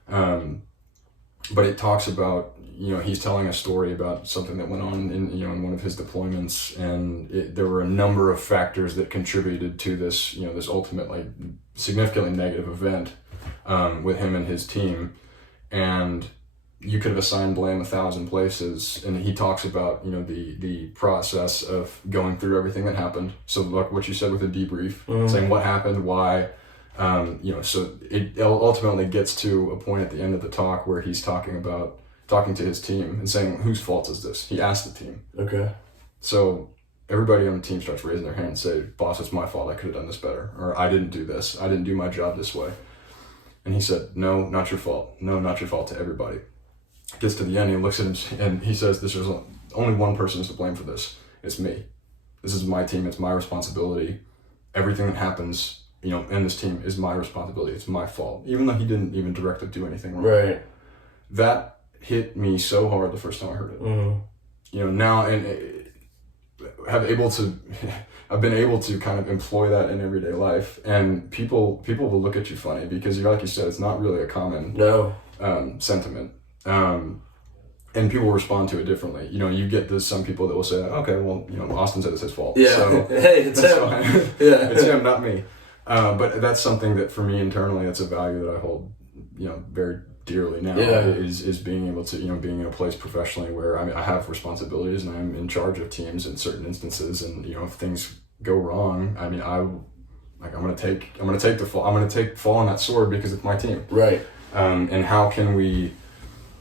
But it talks about, he's telling a story about something that went on in one of his deployments, and there were a number of factors that contributed to this, this ultimately significantly negative event, with him and his team. And you could have assigned blame 1,000 places, and he talks about the process of going through everything that happened. So like what you said with the debrief, saying what happened, why, so it ultimately gets to a point at the end of the talk where he's talking to his team and saying, whose fault is this? He asked the team. Okay. So everybody on the team starts raising their hand and say, boss, it's my fault. I could have done this better, or I didn't do this. I didn't do my job this way. And he said, no, not your fault. No, not your fault, to everybody. Gets to the end, he looks at him and he says, "This is only one person is to blame for this. It's me. This is my team. It's my responsibility. Everything that happens, in this team is my responsibility. It's my fault." Even though he didn't even directly do anything wrong. Right. That hit me so hard the first time I heard it. Mm-hmm. Now and I've been able to kind of employ that in everyday life, and people will look at you funny because like you said, it's not really a common sentiment. and people respond to it differently. You know, you get this, some people that will say, okay, well, you know, Austin said it's his fault. Yeah. So hey, it's him. Yeah. It's him, not me. But that's something that for me internally, it's a value that I hold, you know, very dearly now. Is being able to, you know, being in a place professionally where I have responsibilities and I'm in charge of teams in certain instances, and you know, if things go wrong, I mean, I'm gonna take the fall. I'm gonna take fall on that sword because it's my team. Right. And how can we,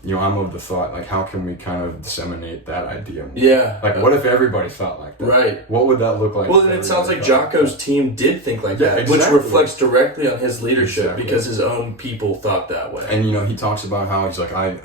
you know, I'm of the thought, like, how can we kind of disseminate that idea more? Yeah. Like, what if everybody thought like that? Right. What would that look like? Well, and it sounds like Jocko's team did think like that, exactly. which reflects directly on his leadership because his own people thought that way. And, you know, he talks about how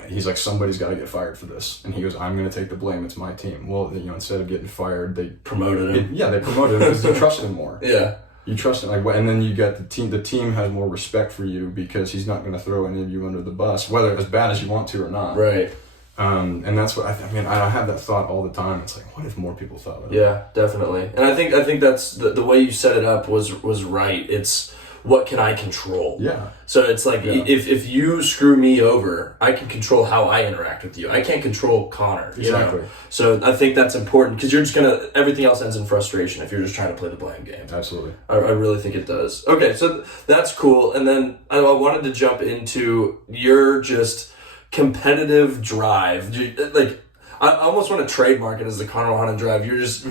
he's like, somebody's got to get fired for this. And he goes, I'm going to take the blame. It's my team. Well, you know, instead of getting fired, they promoted him. They promoted him because they trusted him more. Yeah. You trust him, like, and then you get the team. The team has more respect for you because he's not going to throw any of you under the bus, whether as bad as you want to or not. Right. And that's what I mean. I have that thought all the time. It's like, what if more people thought of it? Yeah, definitely. And I think that's the way you set it up was right. It's what can I control? Yeah. So it's like if you screw me over, I can control how I interact with you. I can't control Connor. Exactly. You know? So I think that's important because you're just everything else ends in frustration if you're just trying to play the blame game. Absolutely. I really think it does. Okay, so that's cool. And then I wanted to jump into your just competitive drive. Like, I almost want to trademark it as the Connor Wanhanen drive. You're just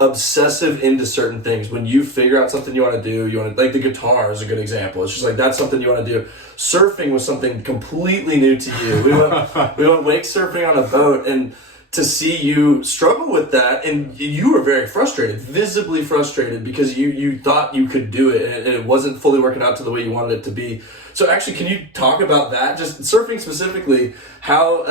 obsessive into certain things. When you figure out something you want to do, like the guitar is a good example. It's just like, that's something you want to do. Surfing was something completely new to you. We went wake surfing on a boat, and to see you struggle with that, and you were very frustrated, visibly frustrated, because you thought you could do it, and it wasn't fully working out to the way you wanted it to be. So actually, can you talk about that? Just surfing specifically, how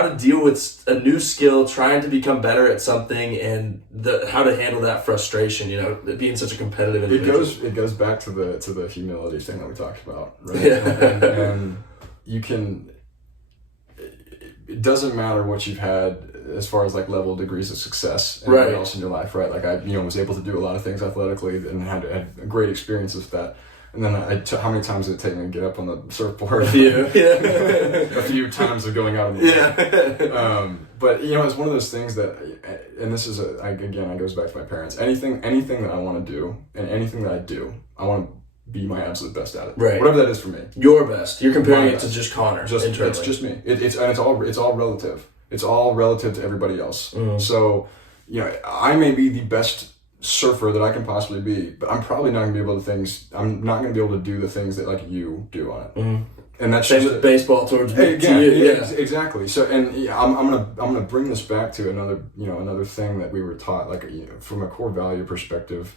to deal with a new skill, trying to become better at something, and how to handle that frustration, you know, being such a competitive individual. It goes back to the humility thing that we talked about, right? Yeah. and you can, it doesn't matter what you've had as far as like level degrees of success and what else in your life, right? Like I was able to do a lot of things athletically and had great experiences with that. And then how many times did it take me to get up on the surfboard? A few, yeah. A few times of going out on the water. But, you know, it's one of those things that, and this is, again, it goes back to my parents. Anything that I want to do, and anything that I do, I want to be my absolute best at it. Right. Whatever that is for me. Your best. You're comparing it to just Connor. It's just me. It's all relative. It's all relative to everybody else. Mm-hmm. So, you know, I may be the best surfer that I can possibly be, but I'm probably not going to be able to do the things that like you do on it. Mm-hmm. And that's same with baseball towards me. Exactly. So, and yeah, I'm gonna bring this back to another thing that we were taught, like, you know, from a core value perspective.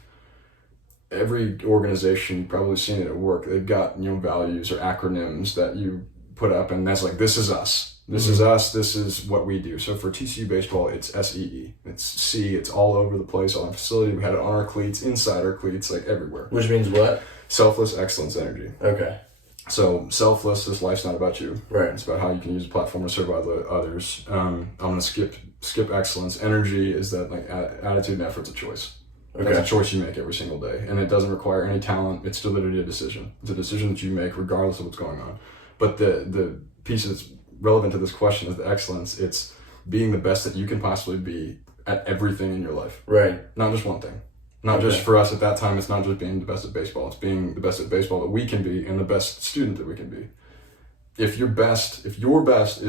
Every organization, you've probably seen it at work, they've got, you know, values or acronyms that you put up, and that's like, this is us. This is us. This is what we do. So for TCU baseball, it's S.E.E. It's C. It's all over the place, on the facility. We had it on our cleats, inside our cleats, like everywhere. Which means what? Selfless excellence energy. Okay. So selfless, this life's not about you. Right. It's about how you can use a platform to serve others. I'm going to skip excellence. Energy is that, like, attitude and effort's a choice. Okay. That's a choice you make every single day. And it doesn't require any talent. It's still literally a decision. It's a decision that you make regardless of what's going on. But the piece that's relevant to this question is the excellence. It's being the best that you can possibly be at everything in your life. Right. Not just one thing. Not just for us at that time, it's not just being the best at baseball. It's being the best at baseball that we can be and the best student that we can be. If your best is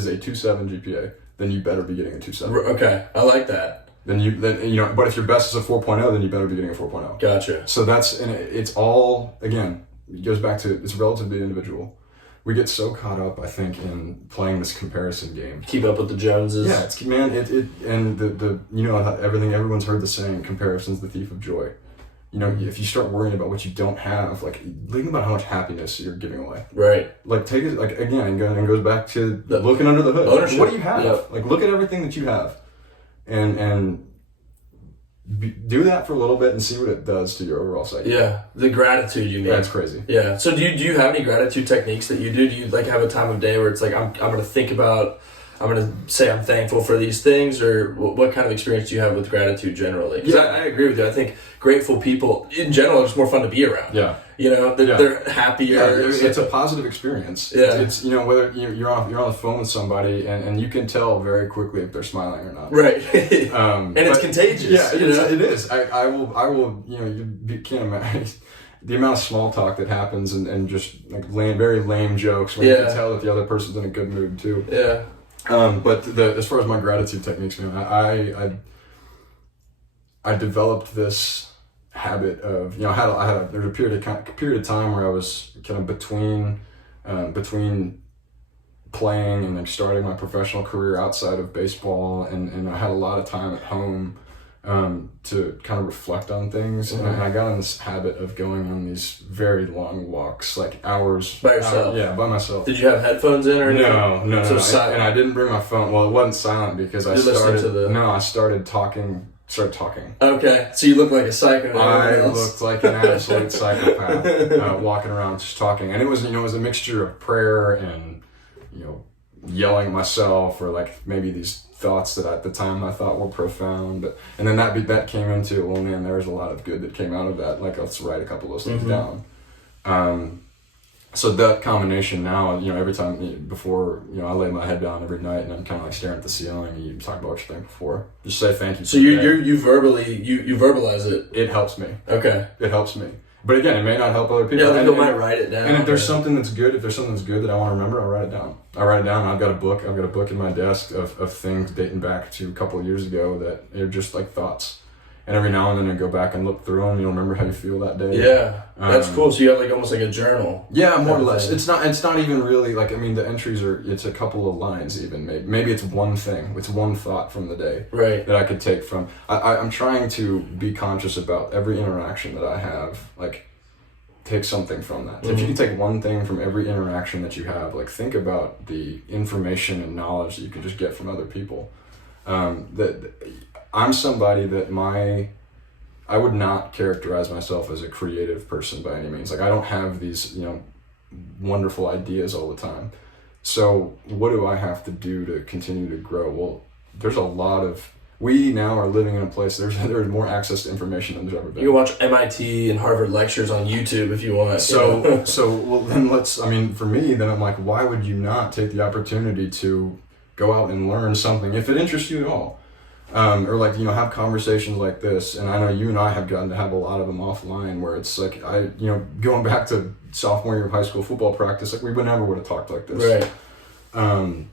a 2.7 GPA, then you better be getting a 2.7. Okay, I like that. Then you know, but if your best is a 4.0, then you better be getting a 4.0. Gotcha. So it's all, again, it goes back to, it's relative to the individual. We get so caught up, I think, in playing this comparison game. Keep up with the Joneses. Yeah, and the you know, everyone's heard the saying, comparison's the thief of joy. You know, if you start worrying about what you don't have, like, think about how much happiness you're giving away. Right. Like, take it, like, again, and goes back to looking under the hood. Ownership. What do you have? Yep. Like, look at everything that you have, and do that for a little bit and see what it does to your overall psyche. Yeah, the gratitude you need. That's crazy. Yeah. So do you have any gratitude techniques that you do? Do you, like, have a time of day where it's like, I'm going to think about I'm going to say I'm thankful for these things, or what kind of experience do you have with gratitude generally? Because I agree with you. I think grateful people in general are just more fun to be around. Yeah. You know, they're happier. Yeah, it's a positive experience. Yeah. It's you know, whether you're on the phone with somebody and you can tell very quickly if they're smiling or not. Right. And it's contagious. Yeah, it is. I will, you know, you can't imagine the amount of small talk that happens and just like very lame jokes when you can tell that the other person's in a good mood too. Yeah. But as far as my gratitude techniques, man, I developed this habit of, you know, there was a period of time where I was kind of between playing and like starting my professional career outside of baseball, and I had a lot of time at home to kind of reflect on things. Mm-hmm. And I got in this habit of going on these very long walks, like hours. By yourself? Yeah, by myself. Did you have headphones in or anything? No. So and I didn't bring my phone. Well, it wasn't silent because I started talking. Okay, so you look like a psycho. I looked like an absolute psychopath walking around just talking, and it was a mixture of prayer and, you know, yelling at myself, or like maybe these thoughts that at the time I thought were profound, and then that came into, well, man, there's a lot of good that came out of that. Like, let's write a couple of those things down. So that combination now, you know, every time before, you know, I lay my head down every night and I'm kind of like staring at the ceiling, and you talk about what you're thankful for. Just say thank you. So you verbalize it. It helps me. Okay. It helps me. But again, it may not help other people. Yeah, other people might write it down. And if there's something that's good, that I want to remember, I'll write it down. I've got a book in my desk of things dating back to a couple of years ago that are just like thoughts. And every now and then I go back and look through them. You'll remember how you feel that day. Yeah, that's cool. So you have like almost like a journal. Yeah, more or less. It's not even really like, I mean, the entries it's a couple of lines even. Maybe it's one thing. It's one thought from the day. Right. That I could take from. I'm trying to be conscious about every interaction that I have. Like, take something from that. Mm-hmm. If you can take one thing from every interaction that you have, like, think about the information and knowledge that you can just get from other people. I'm somebody that I would not characterize myself as a creative person by any means. Like, I don't have these, you know, wonderful ideas all the time. So what do I have to do to continue to grow? Well, we now are living in a place, there's more access to information than there's ever been. You can watch MIT and Harvard lectures on YouTube if you want. So well, then for me, then I'm like, why would you not take the opportunity to go out and learn something if it interests you at all? Or like, you know, have conversations like this. And I know you and I have gotten to have a lot of them offline, where it's like, going back to sophomore year of high school football practice, like, we never would have talked like this. Right.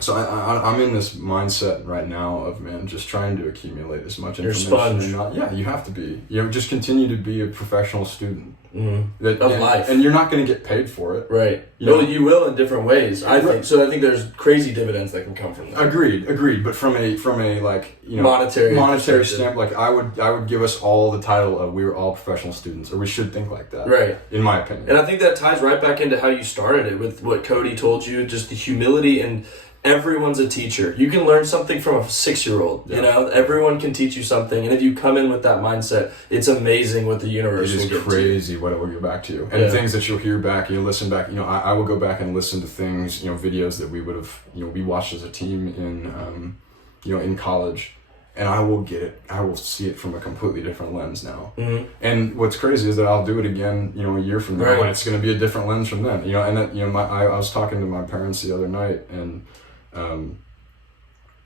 So I'm in this mindset right now of, man, just trying to accumulate as much information. You're a sponge. You have to be. You know, just continue to be a professional student. Mm-hmm. Of life. And you're not going to get paid for it. Right. Well, you will in different ways, I think. So I think there's crazy dividends that can come from that. Agreed. But from a like, you know, monetary stamp, like, I would give us all the title of, we were all professional students, or we should think like that. Right. In my opinion. And I think that ties right back into how you started it with what Cody told you, just the humility, and everyone's a teacher. You can learn something from a 6-year-old. You know, everyone can teach you something, and if you come in with that mindset, it's amazing what the universe will get to. It is crazy what it will get back to you, and things that you'll hear back. You listen back. You know, I will go back and listen to things. You know, videos that we would have. You know, we watched as a team in college, and I will get it. I will see it from a completely different lens now. Mm-hmm. And what's crazy is that I'll do it again, you know, a year from now, and it's going to be a different lens from then. You know, and that, you know, I was talking to my parents the other night, and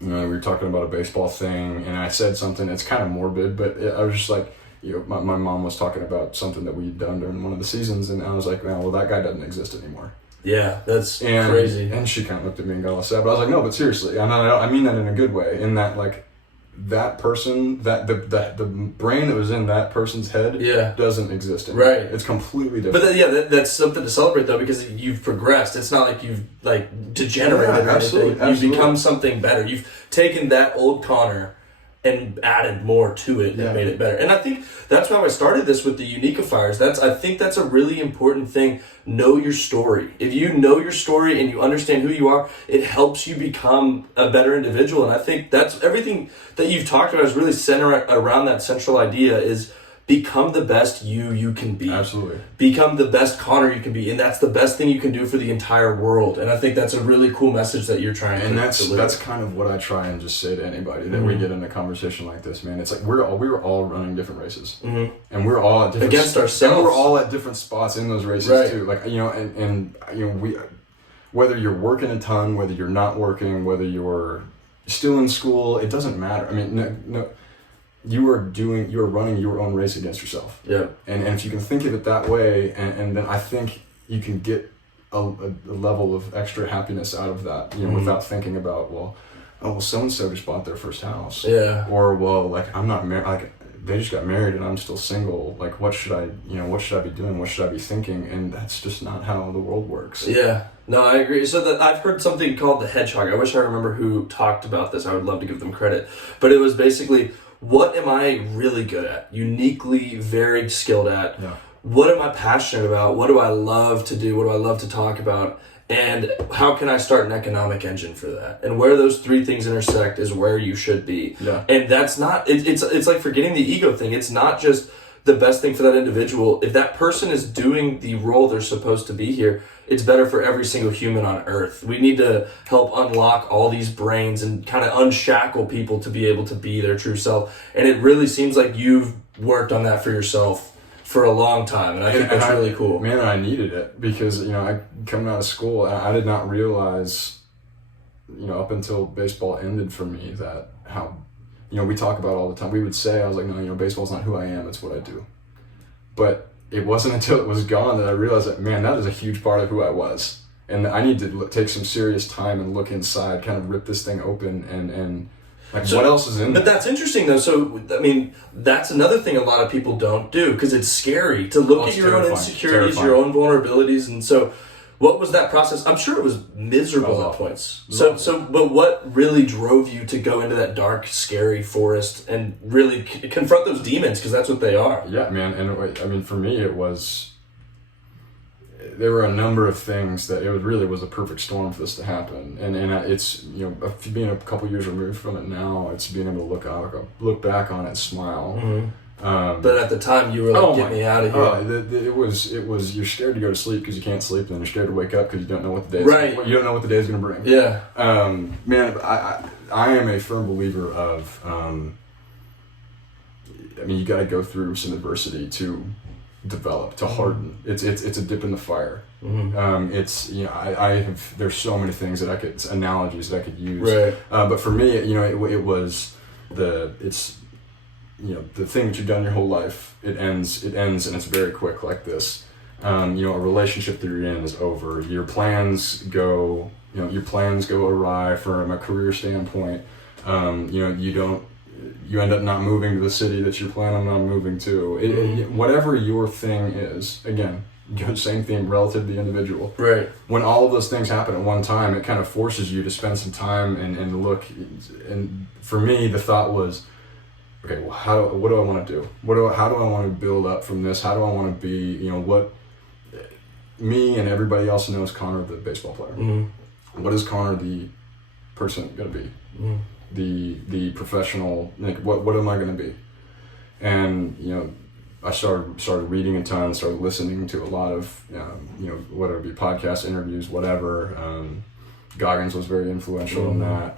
you know, we were talking about a baseball thing, and I said something that's kind of morbid, but I was just like, you know, my mom was talking about something that we'd done during one of the seasons, and I was like, man, well, that guy doesn't exist anymore. Yeah, that's crazy. And she kind of looked at me and got all sad, but I was like, no, but seriously, I mean that in a good way, in that, like, that person, that the brain that was in that person's head doesn't exist anymore. Right. It's completely different. But that's something to celebrate, though, because you've progressed. It's not like you've, like, degenerated or anything. You've become something better. You've taken that old Connor and added more to it and made it better. And I think that's why I started this with the Uniquifiers. I think that's a really important thing. Know your story. If you know your story and you understand who you are, it helps you become a better individual. And I think that's everything that you've talked about is really centered around that central idea, is become the best you can be. Absolutely. Become the best Connor you can be, and that's the best thing you can do for the entire world. And I think that's a really cool message that you're trying to deliver. That's kind of what I try and just say to anybody that we get in a conversation like this, man. It's like we were all running different races, and we're all at different against ourselves. And we're all at different spots in those races too. Like and we, whether you're working a ton, whether you're not working, whether you're still in school, it doesn't matter. I mean, no. You are running your own race against yourself. Yeah. And if you can think of it that way, and then I think you can get a level of extra happiness out of that, without thinking about, so-and-so just bought their first house. Yeah. Or, like, I'm not married, like, they just got married and I'm still single. Like, what should I be doing? What should I be thinking? And that's just not how the world works. Yeah. No, I agree. So I've heard something called the hedgehog. I wish I remember who talked about this. I would love to give them credit. But it was basically, what am I really good at? Uniquely very skilled at? Yeah. What am I passionate about? What do I love to do? What do I love to talk about? And how can I start an economic engine for that? And where those three things intersect is where you should be. Yeah. And that's not, it's like forgetting the ego thing. It's not just the best thing for that individual. If that person is doing the role they're supposed to be here, it's better for every single human on earth. We need to help unlock all these brains and kind of unshackle people to be able to be their true self. And it really seems like you've worked on that for yourself for a long time. And I think that's really cool. Man, I needed it because, I coming out of school, I did not realize, up until baseball ended for me, that how, we talk about all the time. We would say, I was like, no, baseball's not who I am, it's what I do. But it wasn't until it was gone that I realized that, man, that is a huge part of who I was. And I need to take some serious time and look inside, kind of rip this thing open and like, what else is in there? But that's interesting, though. So, I mean, that's another thing a lot of people don't do because it's scary to look at your own insecurities, your own vulnerabilities. And so, what was that process? I'm sure it was miserable at points. But what really drove you to go into that dark, scary forest and really confront those demons? Because that's what they are. Yeah, man. And I mean, for me, there were a number of things that really was a perfect storm for this to happen. And it's, being a couple years removed from it now, it's being able to look back on it and smile. Mm-hmm. But at the time, you were like, get me out of here. It was, you're scared to go to sleep because you can't sleep, and then you're scared to wake up because you don't know what the day you don't know what the day is going to bring. Yeah. Man, I am a firm believer of, you got to go through some adversity to develop, to harden. It's a dip in the fire. Mm-hmm. There's so many things analogies that I could use. Right. But for me, it was the thing that you've done your whole life, it ends and it's very quick like this. A relationship that you're in is over. Your plans go awry from a career standpoint. You end up not moving to the city that you're planning on moving to. Whatever your thing is, again, same theme relative to the individual. Right. When all of those things happen at one time, it kind of forces you to spend some time and look. And for me, the thought was, okay, well, what do I want to do? How do I want to build up from this? How do I want to be, what me and everybody else knows Connor, the baseball player. Mm-hmm. What is Connor, the person, going to be? Mm-hmm. The professional, like, what am I going to be? And, I started reading a ton, started listening to a lot of, whether it be podcasts, interviews, whatever. Goggins was very influential in that.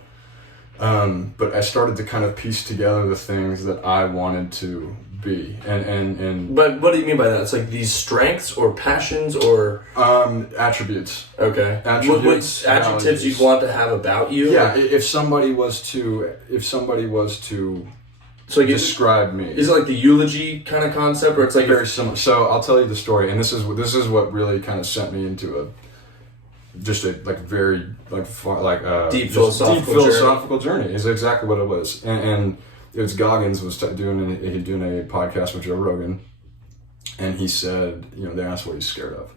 But I started to kind of piece together the things that I wanted to be, and. But what do you mean by that? It's like these strengths or passions or attributes. Okay. Attributes. What adjectives you'd want to have about you? Yeah. If somebody was to describe me, is it like the eulogy kind of concept, or it's like very similar? So I'll tell you the story, and this is what really kind of sent me into very deep philosophical journey is exactly what it was. And it was Goggins was doing a podcast with Joe Rogan, and he said, they asked what he's scared of,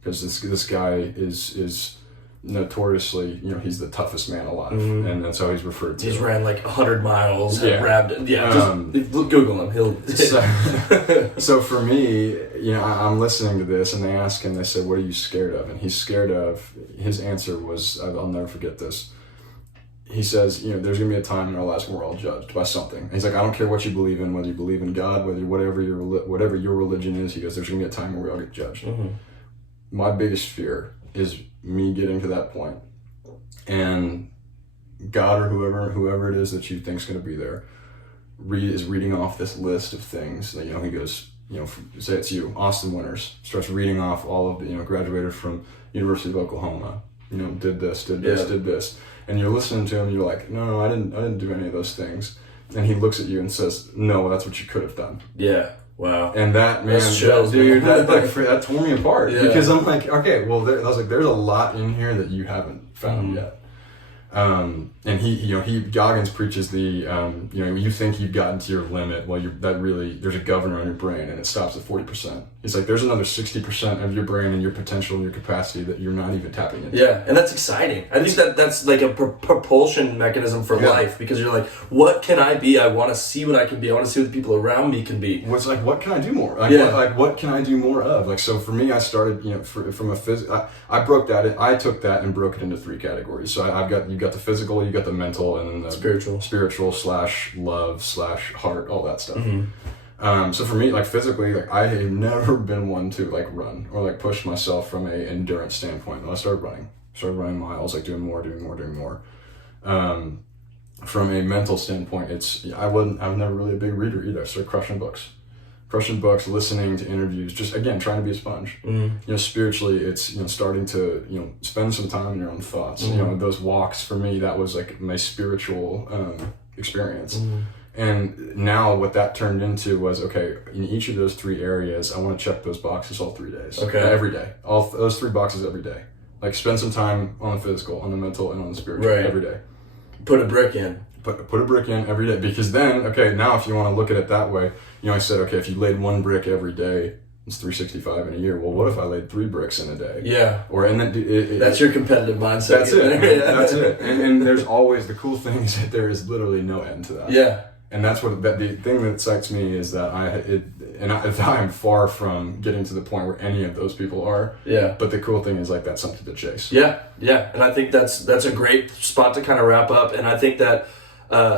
because this guy is notoriously, you know, he's the toughest man alive, mm-hmm. and that's how he's referred to. He's ran like 100 miles, yeah. Just Google him. He'll. So for me, you know, I'm listening to this, and they ask him, they said, "What are you scared of?" And he's scared of. His answer was, I'll never forget this. he says, there's going to be a time in our lives when we're all judged by something. And he's like, I don't care what you believe in, whether you believe in God, whatever your religion is. He goes, there's going to be a time where we all get judged. Mm-hmm. My biggest fear is me getting to that point, and God or whoever it is that you think is going to be there, is reading off this list of things that, he goes, say it's you, Austin Winters, starts reading off all of the, graduated from University of Oklahoma, did this, and you're listening to him, you're like, no, I didn't do any of those things. And he looks at you and says, no, that's what you could have done. Yeah. Wow. And that, man, that tore me apart. Yeah. Because I'm like, okay, well, I was like, there's a lot in here that you haven't found yet. And Goggins preaches the, you think you've gotten to your limit. Well, there's a governor on your brain, and it stops at 40%. It's like, there's another 60% of your brain and your potential and your capacity that you're not even tapping into. Yeah, and that's exciting. I think that's like a propulsion mechanism for life, because you're like, what can I be? I want to see what I can be. I want to see what the people around me can be. What's like, what can I do more? What can I do more of? Like, so for me, I started, from a I broke that. I took that and broke it into 3 categories. So you've got the physical, you got the mental, and then the spiritual / love / heart, all that stuff. Mm-hmm. So for me, like physically, like I have never been one to like run or like push myself from a endurance standpoint. When I started running miles, like doing more. From a mental standpoint, I was never really a big reader either. I started crushing books, listening to interviews, just again trying to be a sponge. Mm-hmm. Spiritually, it's starting to spend some time in your own thoughts. Mm-hmm. Those walks for me, that was like my spiritual experience. Mm-hmm. And now what that turned into was, okay, in each of those 3 areas, I want to check those boxes all 3 days. Okay. Every day. All those 3 boxes every day. Like spend some time on the physical, on the mental, and on the spiritual every day. Put a brick in. Put a brick in every day. Because then, okay, now if you want to look at it that way, I said, okay, if you laid 1 brick every day, it's 365 in a year. Well, what if I laid 3 bricks in a day? Yeah. That's your competitive mindset. That's it. That's it. And there's always, the cool thing is that there is literally no end to that. Yeah. And that's the thing that excites me is that I am far from getting to the point where any of those people are. Yeah. But the cool thing is like that's something to chase. Yeah. Yeah. And I think that's a great spot to kind of wrap up. And I think that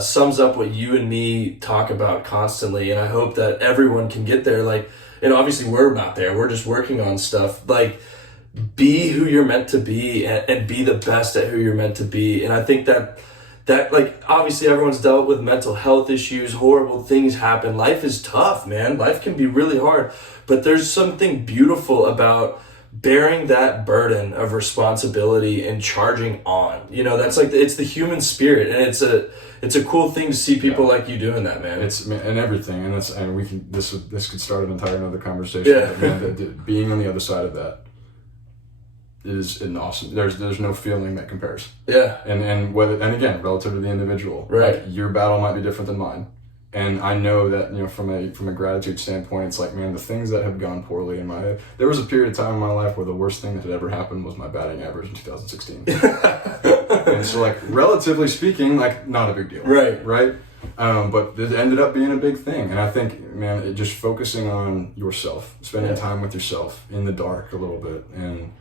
sums up what you and me talk about constantly. And I hope that everyone can get there. Like, obviously we're not there. We're just working on stuff. Like, be who you're meant to be and be the best at who you're meant to be. And I think that like obviously everyone's dealt with mental health issues, horrible things happen. Life is tough, man. Life can be really hard, but there's something beautiful about bearing that burden of responsibility and charging on. That's like it's the human spirit, and it's a cool thing to see people like you doing that, man. And everything, and we can this could start an entire another conversation. Yeah. Man, being on the other side of that is an awesome. There's no feeling that compares. Yeah. And again, relative to the individual, right? Like, your battle might be different than mine, and I know that from a gratitude standpoint, it's like, man, the things that have gone poorly in my life. There was a period of time in my life where the worst thing that had ever happened was my batting average in 2016. And so, like, relatively speaking, like, not a big deal, right? But it ended up being a big thing, and I think, man, just focusing on yourself, spending time with yourself in the dark a little bit, and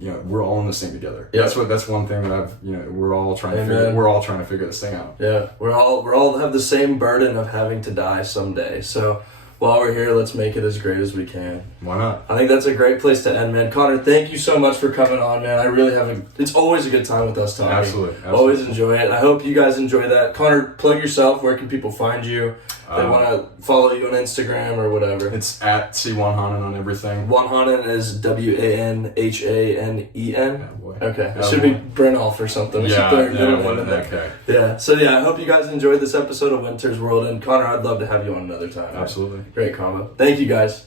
we're all in this thing together. Yeah. That's one thing that we're all trying to figure this thing out. Yeah. We're all have the same burden of having to die someday. So while we're here, let's make it as great as we can. Why not? I think that's a great place to end, man. Connor, thank you so much for coming on, man. I really it's always a good time with us talking. Absolutely. Always enjoy it. I hope you guys enjoy that. Connor, plug yourself. Where can people find you? They want to follow you on Instagram or whatever. It's at C. Wanhanen on everything. Wanhanen is Wanhanen. Yeah, boy. Okay. It should be Brynolf or something. Okay. Yeah. So I hope you guys enjoyed this episode of Winter's World. And Connor, I'd love to have you on another time. Absolutely. Great combo. Thank you guys.